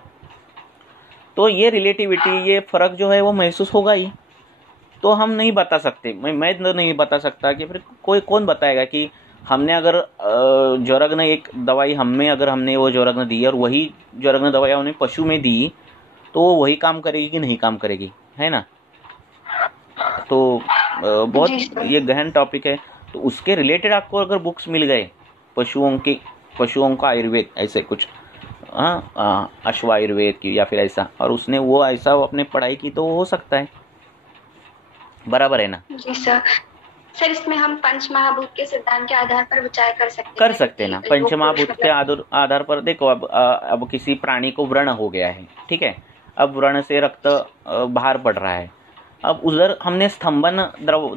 तो ये रिलेटिविटी, ये फर्क जो है वो महसूस होगा ही। तो हम नहीं बता सकते, मैं तो नहीं बता सकता कि फिर कोई कौन बताएगा कि हमने अगर ज्वरग्न एक दवाई हमने वो ज्वरग्न दी और वही ज्वरग्न दवाई हमने पशु में दी तो वो वही काम करेगी कि नहीं काम करेगी, है ना। तो बहुत ये गहन टॉपिक है। तो उसके रिलेटेड आपको अगर बुक्स मिल गए पशुओं का आयुर्वेद ऐसे कुछ, अश्वायुर्वेद की या फिर ऐसा, और उसने वो ऐसा अपने पढ़ाई की तो हो सकता है, बराबर है ना। जी सर। सर इसमें हम पंच महाभूत के सिद्धांत के आधार पर विचार कर सकते हैं ना। पंच महाभूत के आधार पर देखो, अब किसी प्राणी को व्रण हो गया है, ठीक है, अब व्रण से रक्त बाहर पड़ रहा है, अब उधर हमने स्तंभन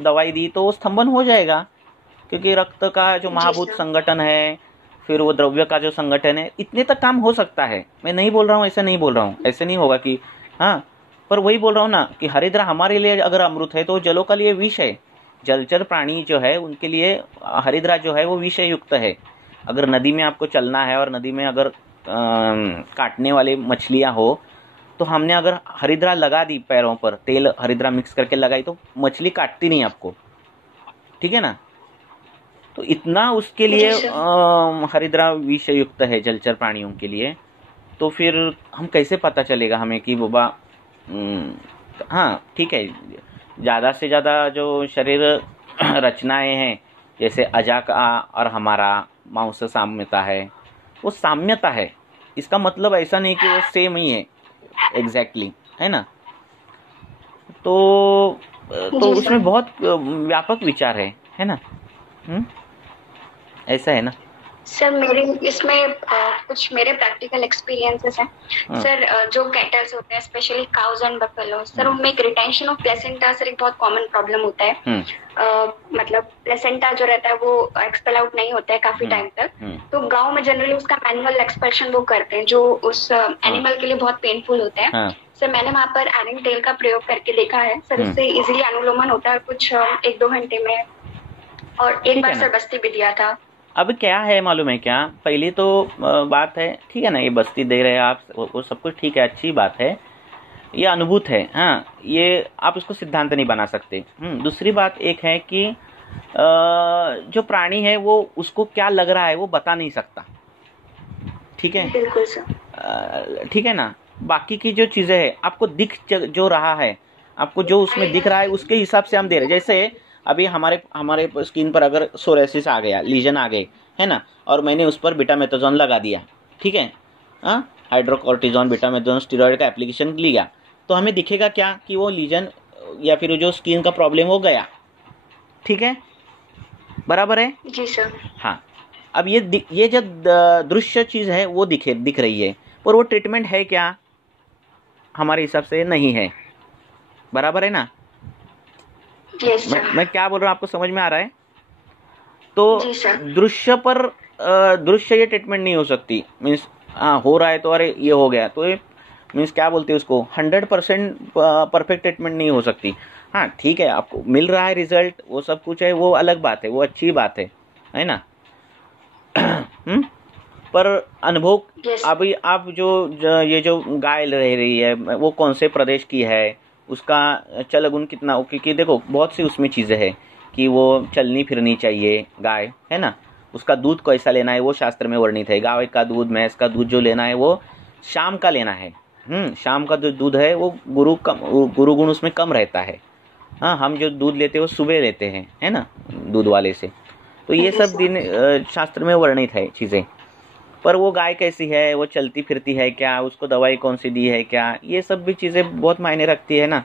दवाई दी तो स्तंभन हो जाएगा, क्योंकि रक्त का जो महाभूत संगठन है, फिर वो द्रव्य का जो संगठन है, इतने तक काम हो सकता है। मैं नहीं बोल रहा हूँ, ऐसा नहीं बोल रहा हूँ, ऐसे नहीं होगा कि हाँ, पर वही बोल रहा हूँ ना कि हरिद्रा हमारे लिए अगर अमृत है तो जलों का लिए विष है। जलचर प्राणी जो है उनके लिए हरिद्रा जो है वो विष युक्त है। अगर नदी में आपको चलना है और नदी में अगर काटने वाले मछलियाँ हो तो हमने अगर हरिद्रा लगा दी पैरों पर, तेल हरिद्रा मिक्स करके लगाई, तो मछली काटती नहीं आपको, ठीक है ना। तो इतना उसके लिए हरिद्रा विषयुक्त है जलचर प्राणियों के लिए। तो फिर हम कैसे पता चलेगा हमें कि बाबा हाँ ठीक है, ज़्यादा से ज़्यादा जो शरीर रचनाएं हैं जैसे अजाका और हमारा मांस साम्यता है, वो साम्यता है, इसका मतलब ऐसा नहीं कि वो सेम ही है एग्जैक्टली, है ना। तो उसमें बहुत व्यापक विचार है ना। ऐसा है ना सर। मेरे इसमें कुछ मेरे प्रैक्टिकल एक्सपीरियंसेस हैं सर। जो कैटल्स होते हैं specially cause and buffalo sir, उनमें एक रिटेंशन ऑफ प्लेसेंटा सर एक बहुत कॉमन प्रॉब्लम होता है। मतलब प्लेसेंटा जो रहता है वो एक्सपेल आउट नहीं होता है काफी टाइम तक। तो गांव में जनरली उसका मैनुअल एक्सपल्शन वो करते हैं, जो उस एनिमल के लिए बहुत पेनफुल होता है। सर मैंने वहाँ पर एनिंग टेल का प्रयोग करके देखा है सर, उससे इजिली अनुलोमन होता है कुछ 1-2 घंटे में, और एक बार सर बस्ती भी दिया था। अब क्या है मालूम है क्या, पहली तो बात है, ठीक है ना, ये बस्ती दे रहे हैं आप, वो सब कुछ ठीक है, अच्छी बात है, ये अनुभूत है, हाँ, ये आप उसको सिद्धांत नहीं बना सकते। दूसरी बात एक है कि जो प्राणी है वो उसको क्या लग रहा है वो बता नहीं सकता, ठीक है, बिल्कुल सर, ठीक है ना। बाकी की जो चीजें है आपको दिख जो रहा है, आपको जो उसमें दिख रहा है उसके हिसाब से हम दे रहे। जैसे अभी हमारे स्किन पर अगर सोरेसिस आ गया, लीजन आ गए, है ना, और मैंने उस पर बीटामेथाजोन लगा दिया, ठीक है, हाइड्रोकोर्टिजोन बीटामेथाजोन स्टेरॉइड का एप्लीकेशन लिया, तो हमें दिखेगा क्या कि वो लीजन या फिर जो स्किन का प्रॉब्लम हो गया, ठीक है, बराबर है जी सर। हाँ, अब ये जो दृश्य चीज है वो दिख रही है, पर वो ट्रीटमेंट है क्या, हमारे हिसाब से नहीं है, बराबर है ना। मैं क्या बोल रहा हूँ आपको समझ में आ रहा है। तो दृश्य पर दृश्य ये ट्रीटमेंट नहीं हो सकती, मीन्स हो रहा है तो अरे ये हो गया, तो ये मीन्स क्या बोलते हैं उसको, 100% परफेक्ट ट्रीटमेंट नहीं हो सकती। हाँ ठीक है, आपको मिल रहा है रिजल्ट, वो सब कुछ है, वो अलग बात है, वो अच्छी बात है ना। पर अनुभव अभी आप ये जो गाय रह रही है वो कौन से प्रदेश की है, उसका चल गुण कितना, क्योंकि देखो बहुत सी उसमें चीजें हैं कि वो चलनी फिरनी चाहिए गाय, है ना, उसका दूध कैसा लेना है वो शास्त्र में वर्णित है। गाय का दूध, भैंस का दूध जो लेना है वो शाम का लेना है। शाम का जो दूध है वो गुरु गुण उसमें कम रहता है। हाँ, हम जो दूध लेते हैं वो सुबह लेते हैं, है ना, दूध वाले से। तो ये सब दिन शास्त्र में वर्णित है चीजें। पर वो गाय कैसी है, वो चलती फिरती है क्या, उसको दवाई कौन सी दी है क्या, ये सब भी चीजें बहुत मायने रखती है ना।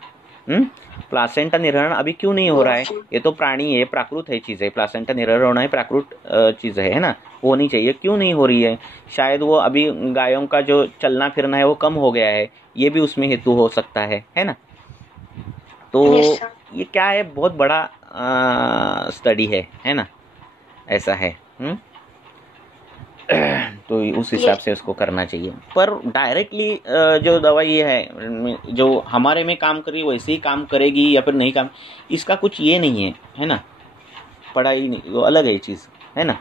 प्लासेंटा निर्हरण अभी क्यों नहीं हो रहा है, ये तो प्राणी है, प्राकृत है चीजें, प्लासेंटा निर्हरण होना है प्राकृत चीज है ना, होनी चाहिए, क्यों नहीं हो रही है। शायद वो अभी गायों का जो चलना फिरना है वो कम हो गया है, ये भी उसमें हेतु हो सकता है ना। तो ये क्या है, बहुत बड़ा स्टडी है ना, ऐसा है। तो उस हिसाब से उसको करना चाहिए। पर डायरेक्टली जो दवाई ये है जो हमारे में काम कर रही है वैसे ही काम करेगी या फिर नहीं काम, इसका कुछ ये नहीं है ना, पढ़ाई नहीं, वो अलग है चीज, है ना।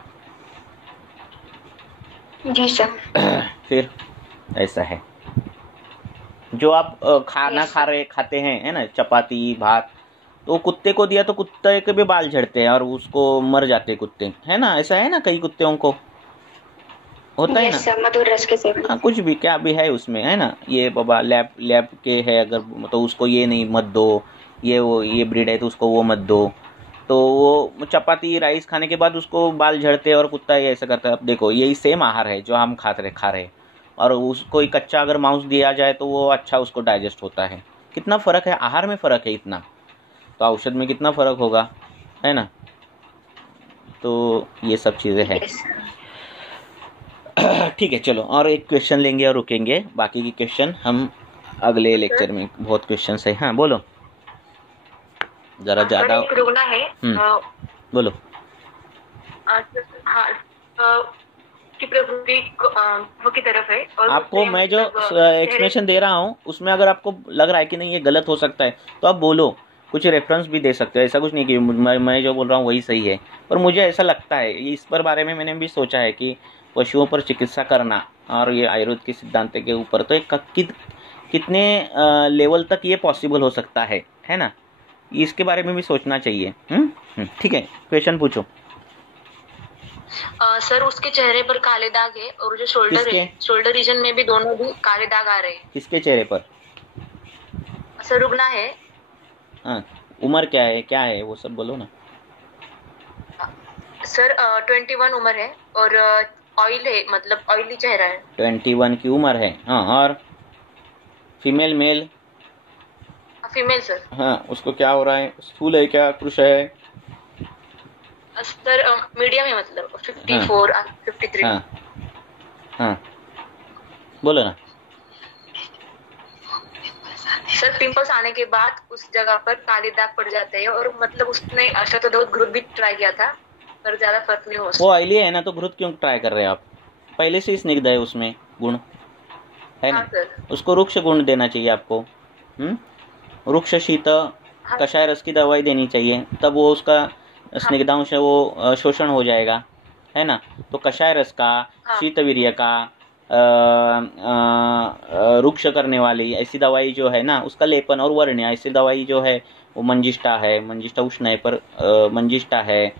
जी सर। फिर ऐसा है, जो आप खाना खाते हैं, है ना, चपाती भात, तो कुत्ते को दिया तो कुत्ते के भी बाल झड़ते हैं और उसको मर जाते कुत्ते, है ना, ऐसा है ना, कई कुत्तों को होता है ना, मधुर रस के सेवन। हाँ, कुछ भी क्या भी है उसमें, है ना, ये बाबा लैब के है अगर, तो उसको ये नहीं मत दो, ये ब्रीड है तो उसको वो मत दो। तो वो चपाती राइस खाने के बाद उसको बाल झड़ते और कुत्ता ये ऐसा करता है। अब देखो यही सेम आहार है जो हम खा रहे, और उसको कच्चा अगर मांस दिया जाए तो वो अच्छा उसको डाइजेस्ट होता है। कितना फर्क है, आहार में फर्क है इतना, तो औषध में कितना फर्क होगा, है ना। तो ये सब चीजें हैं। ठीक है, चलो और एक क्वेश्चन लेंगे और रुकेंगे, बाकी की क्वेश्चन हम अगले लेक्चर में, बहुत क्वेश्चन है। हाँ बोलो, जरा ज्यादा रोना है। बोलो। कि प्रवृत्ति की तरफ है, और आपको मैं जो एक्सप्लेनेशन दे रहा हूँ उसमें अगर आपको लग रहा है कि नहीं ये गलत हो सकता है तो आप बोलो, कुछ रेफरेंस भी दे सकते हो, ऐसा कुछ नहीं कि मैं जो बोल रहा हूँ वही सही है। पर मुझे ऐसा लगता है, इस पर बारे में मैंने भी सोचा है कि पशुओं पर चिकित्सा करना और ये आयुर्वेद के सिद्धांत के ऊपर तो एक कितने लेवल तक ये पॉसिबल हो सकता है ना, इसके बारे में भी सोचना चाहिए। ठीक है, क्वेश्चन पूछो। सर उसके चेहरे पर काले दाग है और जो शोल्डर है, शोल्डर रीजन में भी दोनों भी काले दाग आ रहे हैं। किसके चेहरे पर? सर रुग्ना है। उम्र क्या है वो सब बोलो ना। सर 21 उम्र है और ऑयल है, मतलब ऑयली चेहरा है। 21 की उम्र है। हाँ, और फीमेल मेल? Female sir. हाँ, उसको क्या हो रहा है? स्थूल है क्या, कृश है? सर मीडियम है, मतलब 54 53। हाँ बोलो ना। सर पिंपल्स आने के बाद उस जगह पर काले दाग पड़ जाते हैं और मतलब उसने अष्टोत्तोदय घृत भी ट्राई किया था पर ज्यादा फर्क नहीं हो सका। वो ऑयली है ना, तो घृत क्यों ट्राई कर रहे हैं आप? पहले से ही स्निग्ध है उसमें गुण है ना। उसको रुक्ष गुण देना चाहिए आपको। रुक्ष शीत कषाय रस की दवाई देनी चाहिए, तब वो उसका स्निग्धांश है वो शोषण हो जाएगा, है ना। तो कषाय रस का, शीतवीर्य का, रुक्ष करने वाली ऐसी दवाई जो है ना, उसका लेपन, और वर्ण्य ऐसी दवाई जो है वो मंजिष्ठा है, मंजिष्ठा उष्ण है पर मंजिष्ठा है,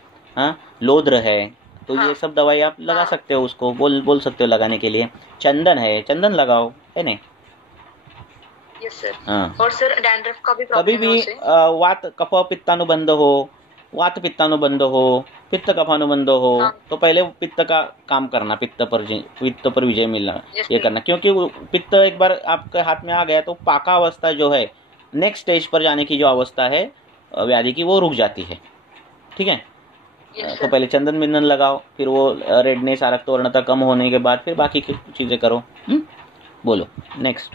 लोद्र है, तो ये सब दवाई आप लगा सकते हो, उसको बोल सकते हो लगाने के लिए। चंदन है, चंदन लगाओ, है ना। Yes sir. और सर डैंड्रफ का भी कभी भी वात कफ पित्तानुबंध हो, वात पित्तानुबंध हो, पित्त कफानुबंध हो, तो पहले पित्त का काम करना, पित्त पर विजय मिलना, ये करना, क्योंकि पित्त एक बार आपके हाथ में आ गया तो पाका अवस्था जो है, नेक्स्ट स्टेज पर जाने की जो अवस्था है व्याधि की, वो रुक जाती है। ठीक है, तो पहले चंदन मिंदन लगाओ, फिर वो रेडनेस रक्तवर्णता कम होने के बाद फिर बाकी की चीजें करो। बोलो नेक्स्ट।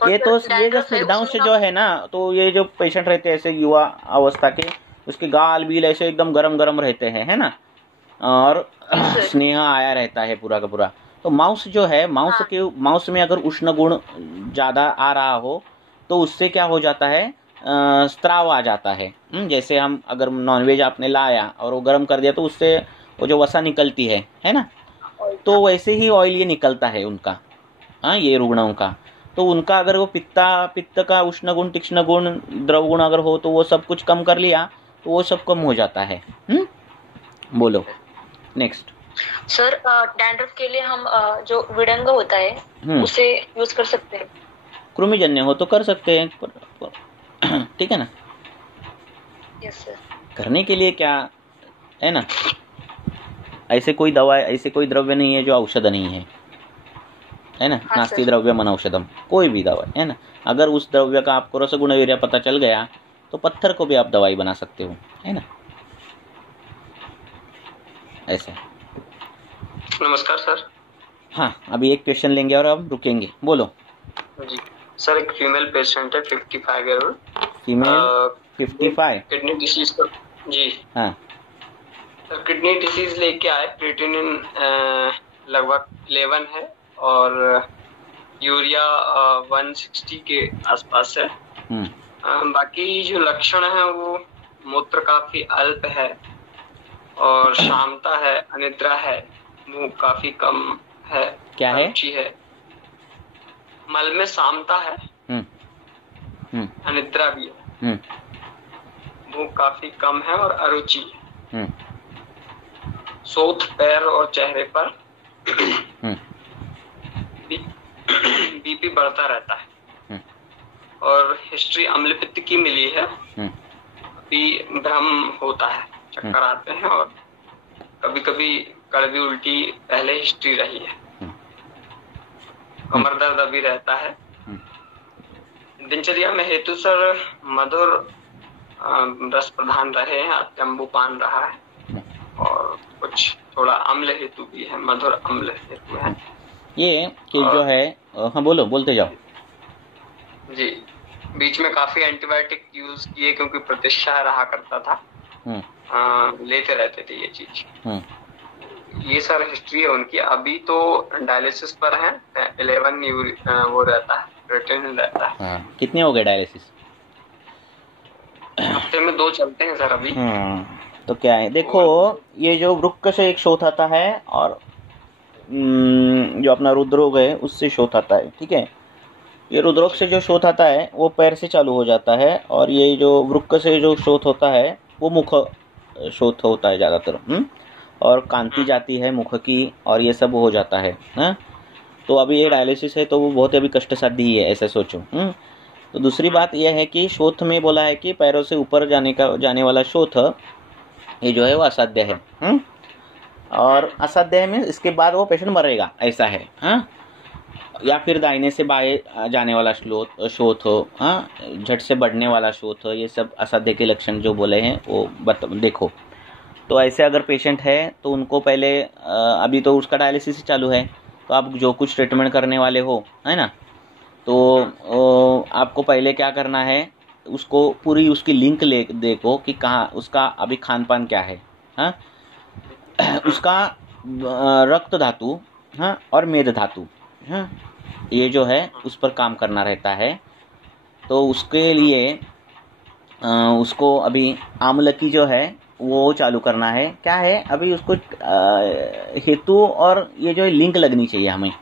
ये जो स्निग्धांश जो है ना, तो ये जो पेशेंट रहते हैं ऐसे युवा अवस्था के, उसके गाल बील ऐसे एकदम गरम रहते हैं, है ना, और स्नेह आया रहता है पूरा का पूरा। तो माउस जो है, माउस में अगर उष्ण गुण ज्यादा आ रहा हो तो उससे क्या हो जाता है, स्त्राव आ जाता है। जैसे हम अगर नॉनवेज आपने लाया और वो गर्म कर दिया तो उससे वो जो वसा निकलती है ना, तो वैसे ही ऑयल ये निकलता है उनका, ये रुग्णों का। तो उनका अगर वो पित्त का उष्ण गुण, तीक्ष्ण गुण, द्रव गुण अगर हो तो वो सब कुछ कम कर लिया तो वो सब कम हो जाता है। बोलो नेक्स्ट। सर डैंड्रफ के लिए हम जो विडंग होता है उसे यूज कर सकते हैं? कृमिजन्य हो तो कर सकते हैं, ठीक है ना। Yes sir. करने के लिए क्या है ना, ऐसे कोई दवा, ऐसे कोई द्रव्य नहीं है जो औषध नहीं है ना। नास्ति द्रव्यम अनौषधम, कोई भी दवा है ना, अगर उस द्रव्य का आपको रसगुण वीर्य पता चल गया तो पत्थर को भी आप दवाई बना सकते हो, है ना। ऐसे। नमस्कार सर। हाँ, अभी एक क्वेश्चन लेंगे और अब रुकेंगे। बोलो जी सर। एक फीमेल पेशेंट है 55 year old. Female 55, kidney disease का जी। हाँ, किडनी डिसीज लेके आए, क्रिएटिनिन लगभग 11 है और यूरिया 160 के आसपास है। बाकी जो लक्षण है वो मूत्र काफी अल्प है और शांता है, अनिद्रा है, मुंह काफी कम है। क्या है? मल में शांता है, अनिद्रा भी है, मुंह काफी कम है और अरुचि है। शोथ पैर और चेहरे पर बीपी बढ़ता रहता है और हिस्ट्री अम्लपित्त की मिली है। अभी भ्रम होता है, चक्कर आते हैं और कभी कभी कड़वी उल्टी पहले हिस्ट्री रही है। कमर दर्द अभी रहता है। दिनचर्या में हेतु सर मधुर रस प्रधान रहे हैं, अत्यंबुपान रहा है और कुछ थोड़ा अम्ल हेतु भी है, मधुर अम्ल हेतु है ये कि जो है। हाँ बोलो, बोलते जाओ जी। बीच में काफी एंटीबायोटिक यूज किए क्योंकि प्रतिष्ठा रहा करता था, लेते रहते थे ये चीज। ये सर हिस्ट्री है उनकी। अभी तो डायलिसिस पर है, 11 वो रहता है, क्रिएटिनिन रहता है। कितने हो गए डायलिसिस? हफ्ते में 2 चलते हैं सर अभी। तो क्या है, देखो ये जो वृक्क से एक शोथ आता है और जो अपना रुद्र रोग है उससे शोथ आता है, ठीक है। ये रुद्रोक से जो शोथ आता है वो पैर से चालू हो जाता है, और ये जो वृक्क से जो शोथ होता है वो मुख शोथ होता है ज़्यादातर। और कांति जाती है मुख की, और ये सब हो जाता है ना। तो अभी ये डायलिसिस है तो वो बहुत अभी कष्ट साध्य ही है, ऐसे सोचो। तो दूसरी बात यह है कि शोथ में बोला है कि पैरों से ऊपर जाने वाला शोथ ये जो है वो असाध्य है। और असाध्य में इसके बाद वो पेशेंट मरेगा, ऐसा है। या फिर दाहिने से बाएं जाने वाला शोथ हो, झट से बढ़ने वाला शोथ हो, ये सब असाध्य के लक्षण जो बोले हैं वो देखो। तो ऐसे अगर पेशेंट है तो उनको पहले अभी तो उसका डायलिसिस चालू है, तो आप जो कुछ ट्रीटमेंट करने वाले हो, है ना, तो आपको पहले क्या करना है, उसको पूरी उसकी लिंक देखो कि कहाँ उसका अभी खान पान क्या है। उसका रक्त धातु और मेद धातु ये जो है उस पर काम करना रहता है। तो उसके लिए उसको अभी आम्ल की जो है वो चालू करना है। क्या है अभी उसको हेतु और ये जो है लिंक लगनी चाहिए हमें।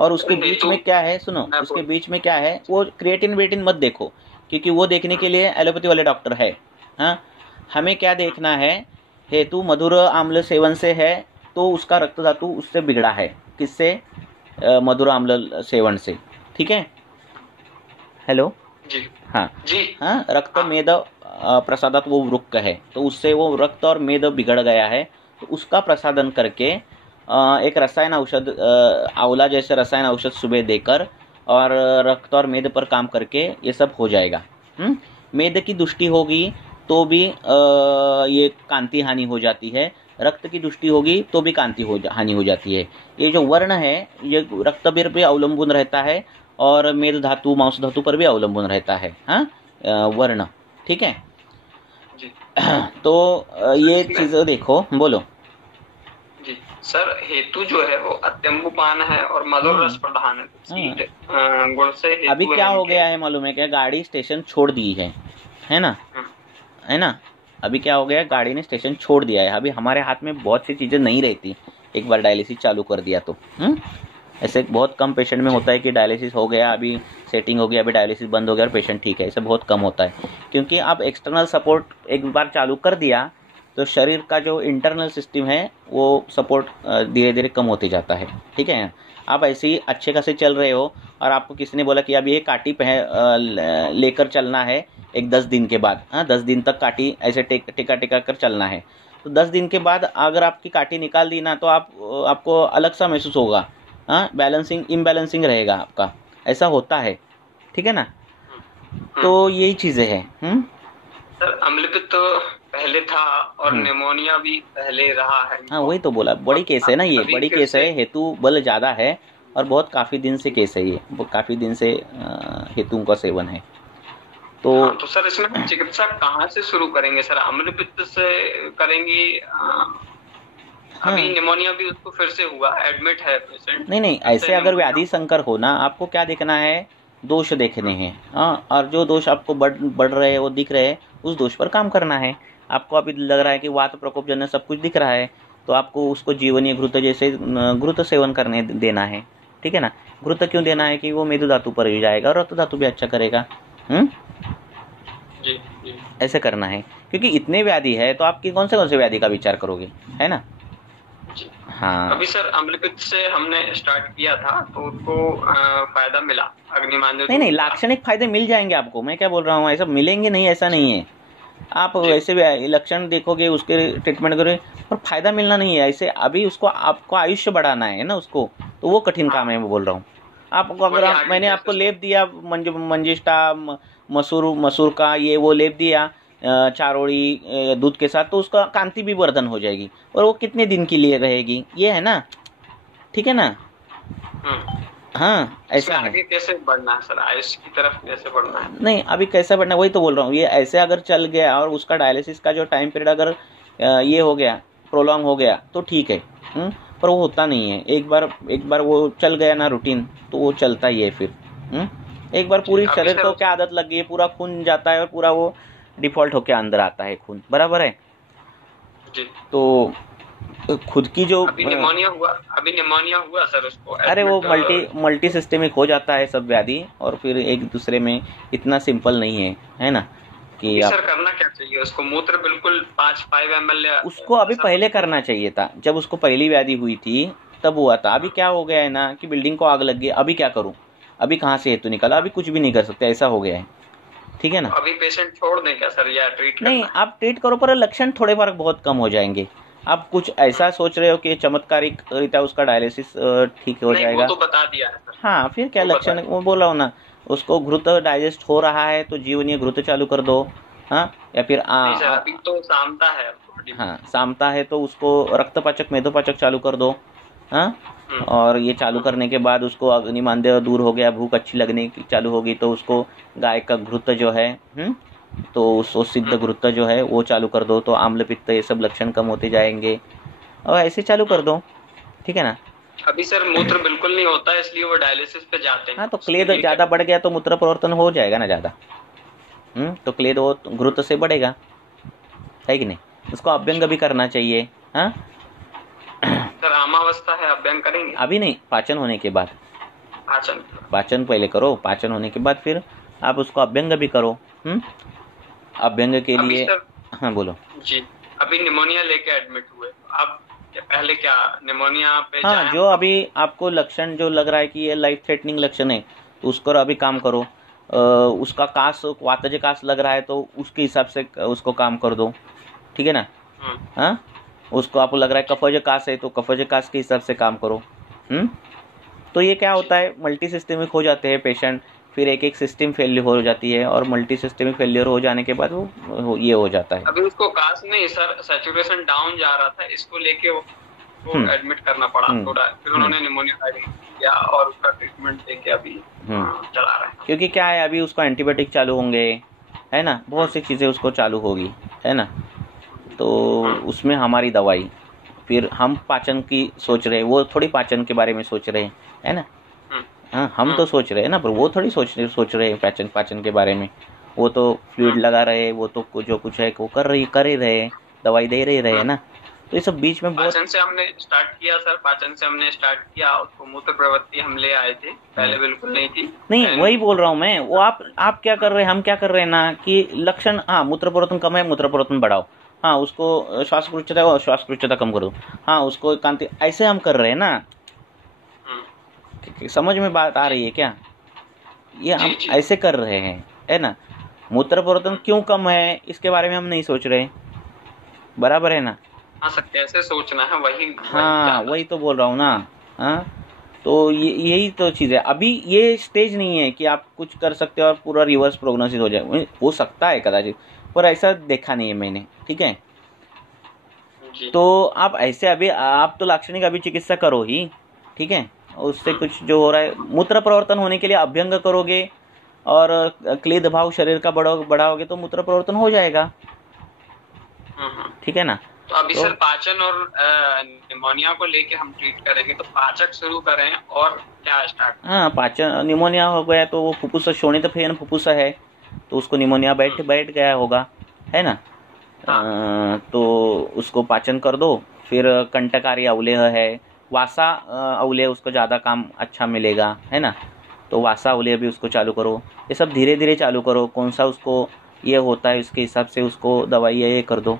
और उसके बीच में क्या है, सुनो, उसके बीच में क्या है, वो क्रिएटिन वेटिन मत देखो, क्योंकि वो देखने के लिए एलोपैथी वाले डॉक्टर है। हमें क्या देखना है, हेतु मधुर आम्ल सेवन से है तो उसका रक्त धातु उससे बिगड़ा है। किससे? मधुर आम्ल सेवन से। ठीक है, हेलो जी, हाँ जी, हाँ, रक्त मेद प्रसादत वो वृक्क है, तो उससे वो रक्त और मेद बिगड़ गया है, तो उसका प्रसादन करके एक रसायन औषध आंवला जैसे रसायन औषध सुबह देकर और रक्त और मेद पर काम करके ये सब हो जाएगा। मेद की दुष्टि होगी तो भी ये कांति हानि हो जाती है, रक्त की दुष्टि होगी तो भी कांति हानि हो जाती है। ये जो वर्ण है ये रक्तबीर पे अवलंबन रहता है और मेद धातु मांस धातु पर भी अवलंबन रहता है। वर्ण, ठीक है जी। तो ये चीज देखो, बोलो जी सर। हेतु जो है वो अत्यंबुपान है और मधुर रस प्रधान है, गुण से हेतु अभी क्या हो गया है मालूम है क्या? गाड़ी स्टेशन छोड़ दी है ना, है ना। अभी क्या हो गया, गाड़ी ने स्टेशन छोड़ दिया है। अभी हमारे हाथ में बहुत सी चीज़ें नहीं रहती, एक बार डायलिसिस चालू कर दिया तो। ऐसे बहुत कम पेशेंट में होता है कि डायलिसिस हो गया, अभी सेटिंग हो गया, अभी डायलिसिस बंद हो गया और पेशेंट ठीक है। ऐसा बहुत कम होता है, क्योंकि आप एक्सटर्नल सपोर्ट एक बार चालू कर दिया तो शरीर का जो इंटरनल सिस्टम है वो सपोर्ट धीरे धीरे कम होते जाता है। ठीक है, आप ऐसे ही अच्छे खासे चल रहे हो और आपको किसी ने बोला कि अब ये काटी लेकर चलना है एक 10 दिन के बाद, 10 दिन तक काटी ऐसे टिका कर चलना है, तो 10 दिन के बाद अगर आपकी काटी निकाल दी ना तो आपको अलग सा महसूस होगा, बैलेंसिंग इम्बैलेंसिंग रहेगा आपका, ऐसा होता है। ठीक है ना, तो यही चीज़ें हैं। सर अम्लपित्त तो पहले था और निमोनिया भी पहले रहा है। हाँ, वही तो बोला, बड़ी केस है ना, ये बड़ी केस है, हेतु बल ज़्यादा है और बहुत काफ़ी दिन से केस है ये, वो काफ़ी दिन से हेतुओं का सेवन है। तो सर इसमें चिकित्सा कहाँ से शुरू करेंगे सर? अम्लपित्त से करेंगे? अभी निमोनिया भी उसको फिर से हुआ, एडमिट है पेशेंट। नहीं, ऐसे अगर व्याधि संकर हो ना, आपको क्या देखना है, दोष देखने हैं। और जो दोष आपको बढ़ रहे हैं वो दिख रहे हैं, उस दोष पर काम करना है। आपको अभी लग रहा है कि वात प्रकोप जन्य सब कुछ दिख रहा है, तो आपको उसको जीवनीय घृत जैसे घृत सेवन करने देना है। ठीक है ना, घृत क्यों देना है कि वो मेदु धातु पर भी जाएगा और रक्त धातु भी अच्छा करेगा। जी। ऐसे करना है, क्योंकि इतने व्याधि है तो आपकी कौन से व्याधि का विचार करोगे, है ना। हाँ, अभी सर अम्लपित्त से हमने स्टार्ट किया था तो उसको फायदा मिला अग्निमांद्य। नहीं, लाक्षणिक फायदे मिल जाएंगे आपको, मैं क्या बोल रहा हूँ, ऐसा मिलेंगे नहीं ऐसा नहीं है। आप वैसे भी लक्षण देखोगे, उसके ट्रीटमेंट करोगे और फायदा मिलना नहीं है ऐसे। अभी उसको आपको आयुष्य बढ़ाना है ना उसको, तो वो कठिन काम है, मैं बोल रहा हूँ। आपको अगर मैंने आपको लेप दिया मंजिष्ठा मसूर का ये वो लेप दिया चारोड़ी दूध के साथ, तो उसका कांति भी वर्धन हो जाएगी और वो कितने दिन के लिए रहेगी, ये है ना। ठीक है ना। हाँ, ऐसा है। आगे कैसे बढ़ना है सर, आयुष की तरफ कैसे बढ़ना है? नहीं, अभी कैसा बढ़ना, वही तो बोल रहा हूँ। ये ऐसे अगर चल गया और उसका डायलिसिस का जो टाइम पीरियड अगर ये हो गया, प्रोलॉन्ग हो गया तो ठीक है, पर वो होता नहीं है। एक बार वो चल गया ना रूटीन, तो वो चलता ही है फिर। एक बार पूरी शरीर को क्या आदत लग गई है, पूरा खून जाता है और पूरा वो डिफॉल्ट होके अंदर आता है खून, बराबर है जी। तो खुद की जो अभी निमोनिया हुआ सर उसको। अरे वो मल्टी सिस्टेमिक हो जाता है सब व्याधि, और फिर एक दूसरे में इतना सिंपल नहीं है ना कि सर करना क्या चाहिए उसको? मूत्र बिल्कुल 5 ml उसको अभी पहले करना चाहिए था, जब उसको पहली व्याधि हुई थी तब हुआ था। अभी क्या हो गया है ना कि बिल्डिंग को आग लग गई, अभी क्या करूं, अभी कहाँ से हेतु निकला, अभी कुछ भी नहीं कर सकते, ऐसा हो गया है। ठीक है ना, अभी पेशेंट छोड़ दें क्या सर या ट्रीट नहीं, आप ट्रीट करो पर लक्षण थोड़े फर्क बहुत कम हो जाएंगे। आप कुछ ऐसा सोच रहे हो कि चमत्कारिक रीता उसका डायलिसिस ठीक हो जाएगा, वो तो बता दिया है सर। हाँ, फिर क्या लक्षण, वो बोला हो ना, उसको घृत डाइजेस्ट हो रहा है तो जीवनीय घृत चालू कर दो, हाँ, या फिर अभी तो सामता है, हाँ सामता है तो उसको रक्तपाचक मेदोपाचक चालू कर दो, हाँ, और ये चालू करने के बाद उसको अग्निमांद्य दूर हो गया, भूख अच्छी लगने की चालू होगी तो उसको गाय का घृत जो है तो उसको सिद्ध घृत जो है वो चालू कर दो, तो आम्ल पित्त ये सब लक्षण कम होते जाएंगे, और ऐसे चालू कर दो। ठीक है ना। अभी सर मूत्र बिल्कुल नहीं होता है इसलिए वो डायलिसिस पे जाते हैं। हाँ, तो क्लेद ज्यादा बढ़ गया तो मूत्र प्रवर्तन हो जाएगा ना ज्यादा, तो क्लेद वो घृत से बढ़ेगा, है कि नहीं। उसको अभ्यंग भी करना चाहिए। हाँ सर आमावस्था है, अभ्यंग करेंगे? अभी नहीं, पाचन होने के बाद। पाचन पहले करो, पाचन होने के बाद फिर आप उसको अभ्यंग भी करो। अभ्यंग के लिए हाँ बोलो जी। अभी निमोनिया लेके एडमिट हुए, अब पहले क्या निमोनिया पे हाँ, जो अभी आपको लक्षण जो लग रहा है कि ये लाइफ थ्रेटनिंग लक्षण है तो उसको अभी काम करो। उसका कास वातज कास लग रहा है तो उसके हिसाब से उसको काम कर दो। ठीक है ना। हाँ, उसको आपको लग रहा है कफज कास है तो कफज कास के हिसाब से काम करो। तो ये क्या होता है, मल्टी सिस्टेमिक हो जाते हैं पेशेंट, फिर एक एक सिस्टम फेलियर हो जाती है, और मल्टी सिस्टेमिक फेलियर हो जाने के बाद वो ये हो जाता है। अभी उसको कास नहीं सर, सैचुरेशन डाउन जा रहा था, इसको लेके वो एडमिट करना पड़ा थोड़ा, फिर उन्होंने निमोनिया किया और उसका ट्रीटमेंट लेके अभी चला रहे हैं। क्योंकि क्या है, अभी उसको एंटीबायोटिक चालू होंगे, है ना, बहुत सी चीजें उसको चालू होगी, है ना, तो उसमें हमारी दवाई, फिर हम पाचन की सोच रहे, वो थोड़ी पाचन के बारे में सोच रहे हैं, है ना। हाँ, हम तो सोच रहे हैं ना, पर वो थोड़ी सोच रहे हैं पाचन के बारे में। वो तो फ्लूइड लगा रहे, वो तो जो कुछ है वो कर ही रहे, दवाई दे रहे है ना। तो ये सब बीच में पाचन से हमने स्टार्ट किया सर, पाचन से हमने स्टार्ट किया, उसको मूत्र प्रवृत्ति हम ले आए थे, पहले बिल्कुल नहीं थी। नहीं, वही बोल रहा हूँ मैं, वो आप क्या कर रहे हैं, हम क्या कर रहे हैं ना कि लक्षण, हाँ मूत्र प्रवर्तन कम है, मूत्र प्रवर्तन बढ़ाओ, हाँ उसको श्वास कम करो, हाँ उसको कांति, ऐसे हम कर रहे हैं ना। समझ में बात आ रही है क्या? ये हम ऐसे कर रहे हैं, है ना। मूत्र प्रवर्तन क्यों कम है इसके बारे में हम नहीं सोच रहे, बराबर है ना। हाँ सर, कैसे सोचना है वही तो बोल रहा हूँ ना। हाँ, तो यही तो चीज़ है। अभी ये स्टेज नहीं है कि आप कुछ कर सकते हो और पूरा रिवर्स प्रोग्नोसिस हो जाए, हो सकता है कदाचित, पर ऐसा देखा नहीं है मैंने। ठीक है, तो आप ऐसे अभी आप तो लाक्षणिक अभी चिकित्सा करो ही, ठीक है, उससे कुछ जो हो रहा है, मूत्र प्रवर्तन होने के लिए अभ्यंग करोगे और क्लेद भाव शरीर का बढ़ाओगे तो मूत्र प्रवर्तन हो जाएगा। ठीक है ना। तो अभी सर पाचन और निमोनिया को लेके हम ट्रीट करेंगे, तो पाचक शुरू करें और क्या स्टार्ट? हाँ, पाचन, निमोनिया हो गया तो वो फुफ्फुस शोणित फेन फुफ्फुस है तो उसको निमोनिया बैठ गया होगा, है ना। तो उसको पाचन कर दो। फिर कंटकारी अवलेह है, वासा अवलेह, उसको ज़्यादा काम अच्छा मिलेगा, है ना। तो वासा अवलेह भी उसको चालू करो। ये सब धीरे धीरे चालू करो, कौन सा उसको ये होता है उसके हिसाब से उसको दवाई ये कर दो।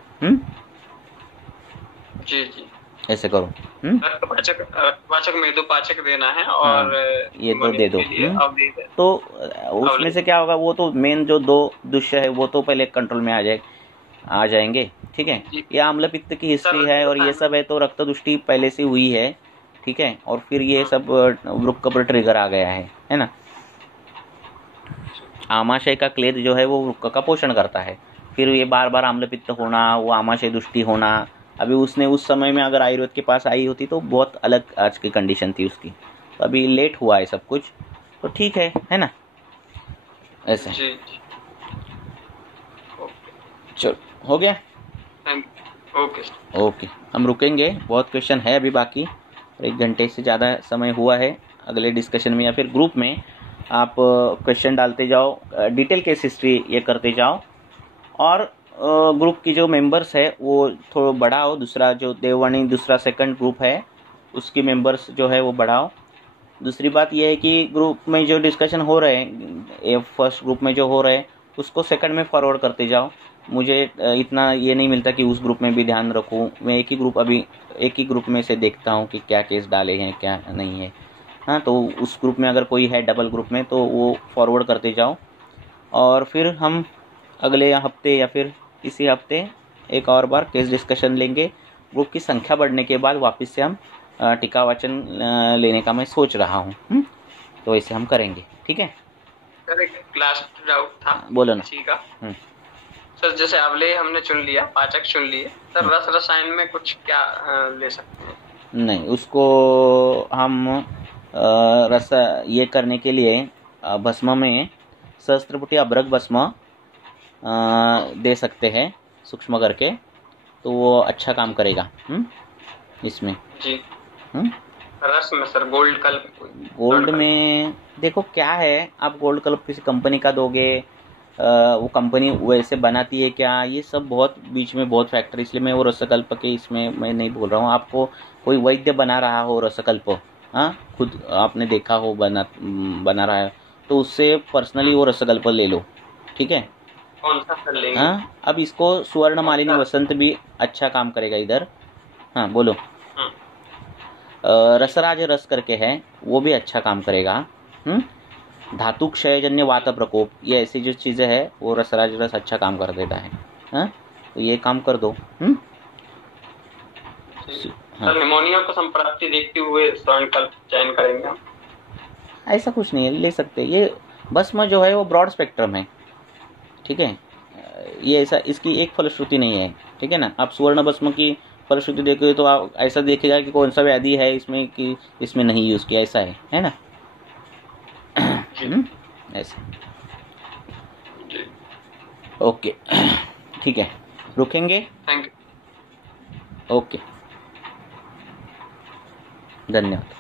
जी जी, ऐसे करो। रक्तपाचक मेदोपाचक देना है और ये तो दे दो। तो उसमें से क्या होगा, वो तो मेन जो 2 दुष्य है वो तो पहले कंट्रोल में आ जाएंगे। ठीक है, ये आम्ल पित्त की हिस्ट्री है और ये सब है, तो रक्त दुष्टि पहले से हुई है। ठीक है, और फिर ये सब वृक्क पर ट्रिगर आ गया है ना। आमाशय का क्लेद जो है वो वृक्क का पोषण करता है, फिर ये बार बार आम्ल पित्त होना, वो आमाशय दुष्टि होना। अभी उसने उस समय में अगर आयुर्वेद के पास आई होती तो बहुत अलग आज की कंडीशन थी उसकी, तो अभी लेट हुआ है सब कुछ, तो ठीक है ना। ऐसे चलो, हो गया। ओके, हम रुकेंगे, बहुत क्वेश्चन है अभी बाकी, 1 घंटे से ज़्यादा समय हुआ है। अगले डिस्कशन में या फिर ग्रुप में आप क्वेश्चन डालते जाओ, डिटेल केस हिस्ट्री ये करते जाओ, और ग्रुप की जो मेंबर्स है वो थोड़ा बढ़ाओ, दूसरा जो देववाणी दूसरा सेकंड ग्रुप है उसकी मेंबर्स जो है वो बढ़ाओ। दूसरी बात यह है कि ग्रुप में जो डिस्कशन हो रहे हैं, फर्स्ट ग्रुप में जो हो रहे हैं उसको सेकंड में फॉरवर्ड करते जाओ। मुझे इतना ये नहीं मिलता कि उस ग्रुप में भी ध्यान रखूं, मैं एक ही ग्रुप में से देखता हूं कि क्या केस डाले हैं क्या नहीं है। हाँ, तो उस ग्रुप में अगर कोई है डबल ग्रुप में तो वो फॉरवर्ड करते जाओ, और फिर हम अगले हफ्ते या फिर इसी हफ्ते एक और बार केस डिस्कशन लेंगे। ग्रुप की संख्या बढ़ने के बाद वापस से हम टीका वाचन लेने का मैं सोच रहा हूँ। तो ऐसे हम करेंगे, ठीक है। सर एक लास्ट डाउट था, बोलो ना। ठीक है सर, जैसे अवले हमने चुन लिया, पाचक चुन लिए, सर रस रसायन में कुछ क्या ले सकते हैं? नहीं, उसको हम रस ये करने के लिए भस्म में सहस्त्रपुटी अभ्रक भस्म दे सकते हैं सूक्ष्म करके, तो वो अच्छा काम करेगा इसमें जी। रस में सर गोल्ड कल्प, गोल्ड में देखो क्या है, आप गोल्ड कल्प किसी कंपनी का दोगे, वो कंपनी वैसे बनाती है क्या, ये सब बहुत बीच में बहुत फैक्टर, इसलिए मैं वो रसकल्प के इसमें मैं नहीं बोल रहा हूँ। आपको कोई वैद्य बना रहा हो रसकल्प, हाँ खुद आपने देखा हो बना रहा है, तो उससे पर्सनली वो रसकल्प ले लो, ठीक है। कौन सा कर लेंगे? हाँ, अब इसको सुवर्ण मालिनी वसंत भी अच्छा काम करेगा इधर। हाँ बोलो। रसराज रस करके है, वो भी अच्छा काम करेगा। धातु क्षयजन्य वात प्रकोप, ये ऐसी जो चीजें है वो रसराज रस अच्छा काम कर देता है। हाँ, तो ये काम कर दो। हाँ। निमोनिया को संप्राप्ति देखते हुए स्वर्णकल्प चयन करेंगे हम? ऐसा कुछ नहीं है, ले सकते। ये भस्म जो है वो ब्रॉड स्पेक्ट्रम है, ठीक है। ये ऐसा इसकी एक फलश्रुति नहीं है, ठीक है ना। आप सुवर्ण भस्म की फलश्रुति देखोगे तो आप ऐसा देखेगा कि कौन सा व्याधि है इसमें कि इसमें नहीं यूज किया, ऐसा है ना। ऐसा ओके, ठीक है, रुकेंगे। Thank you. ओके, धन्यवाद।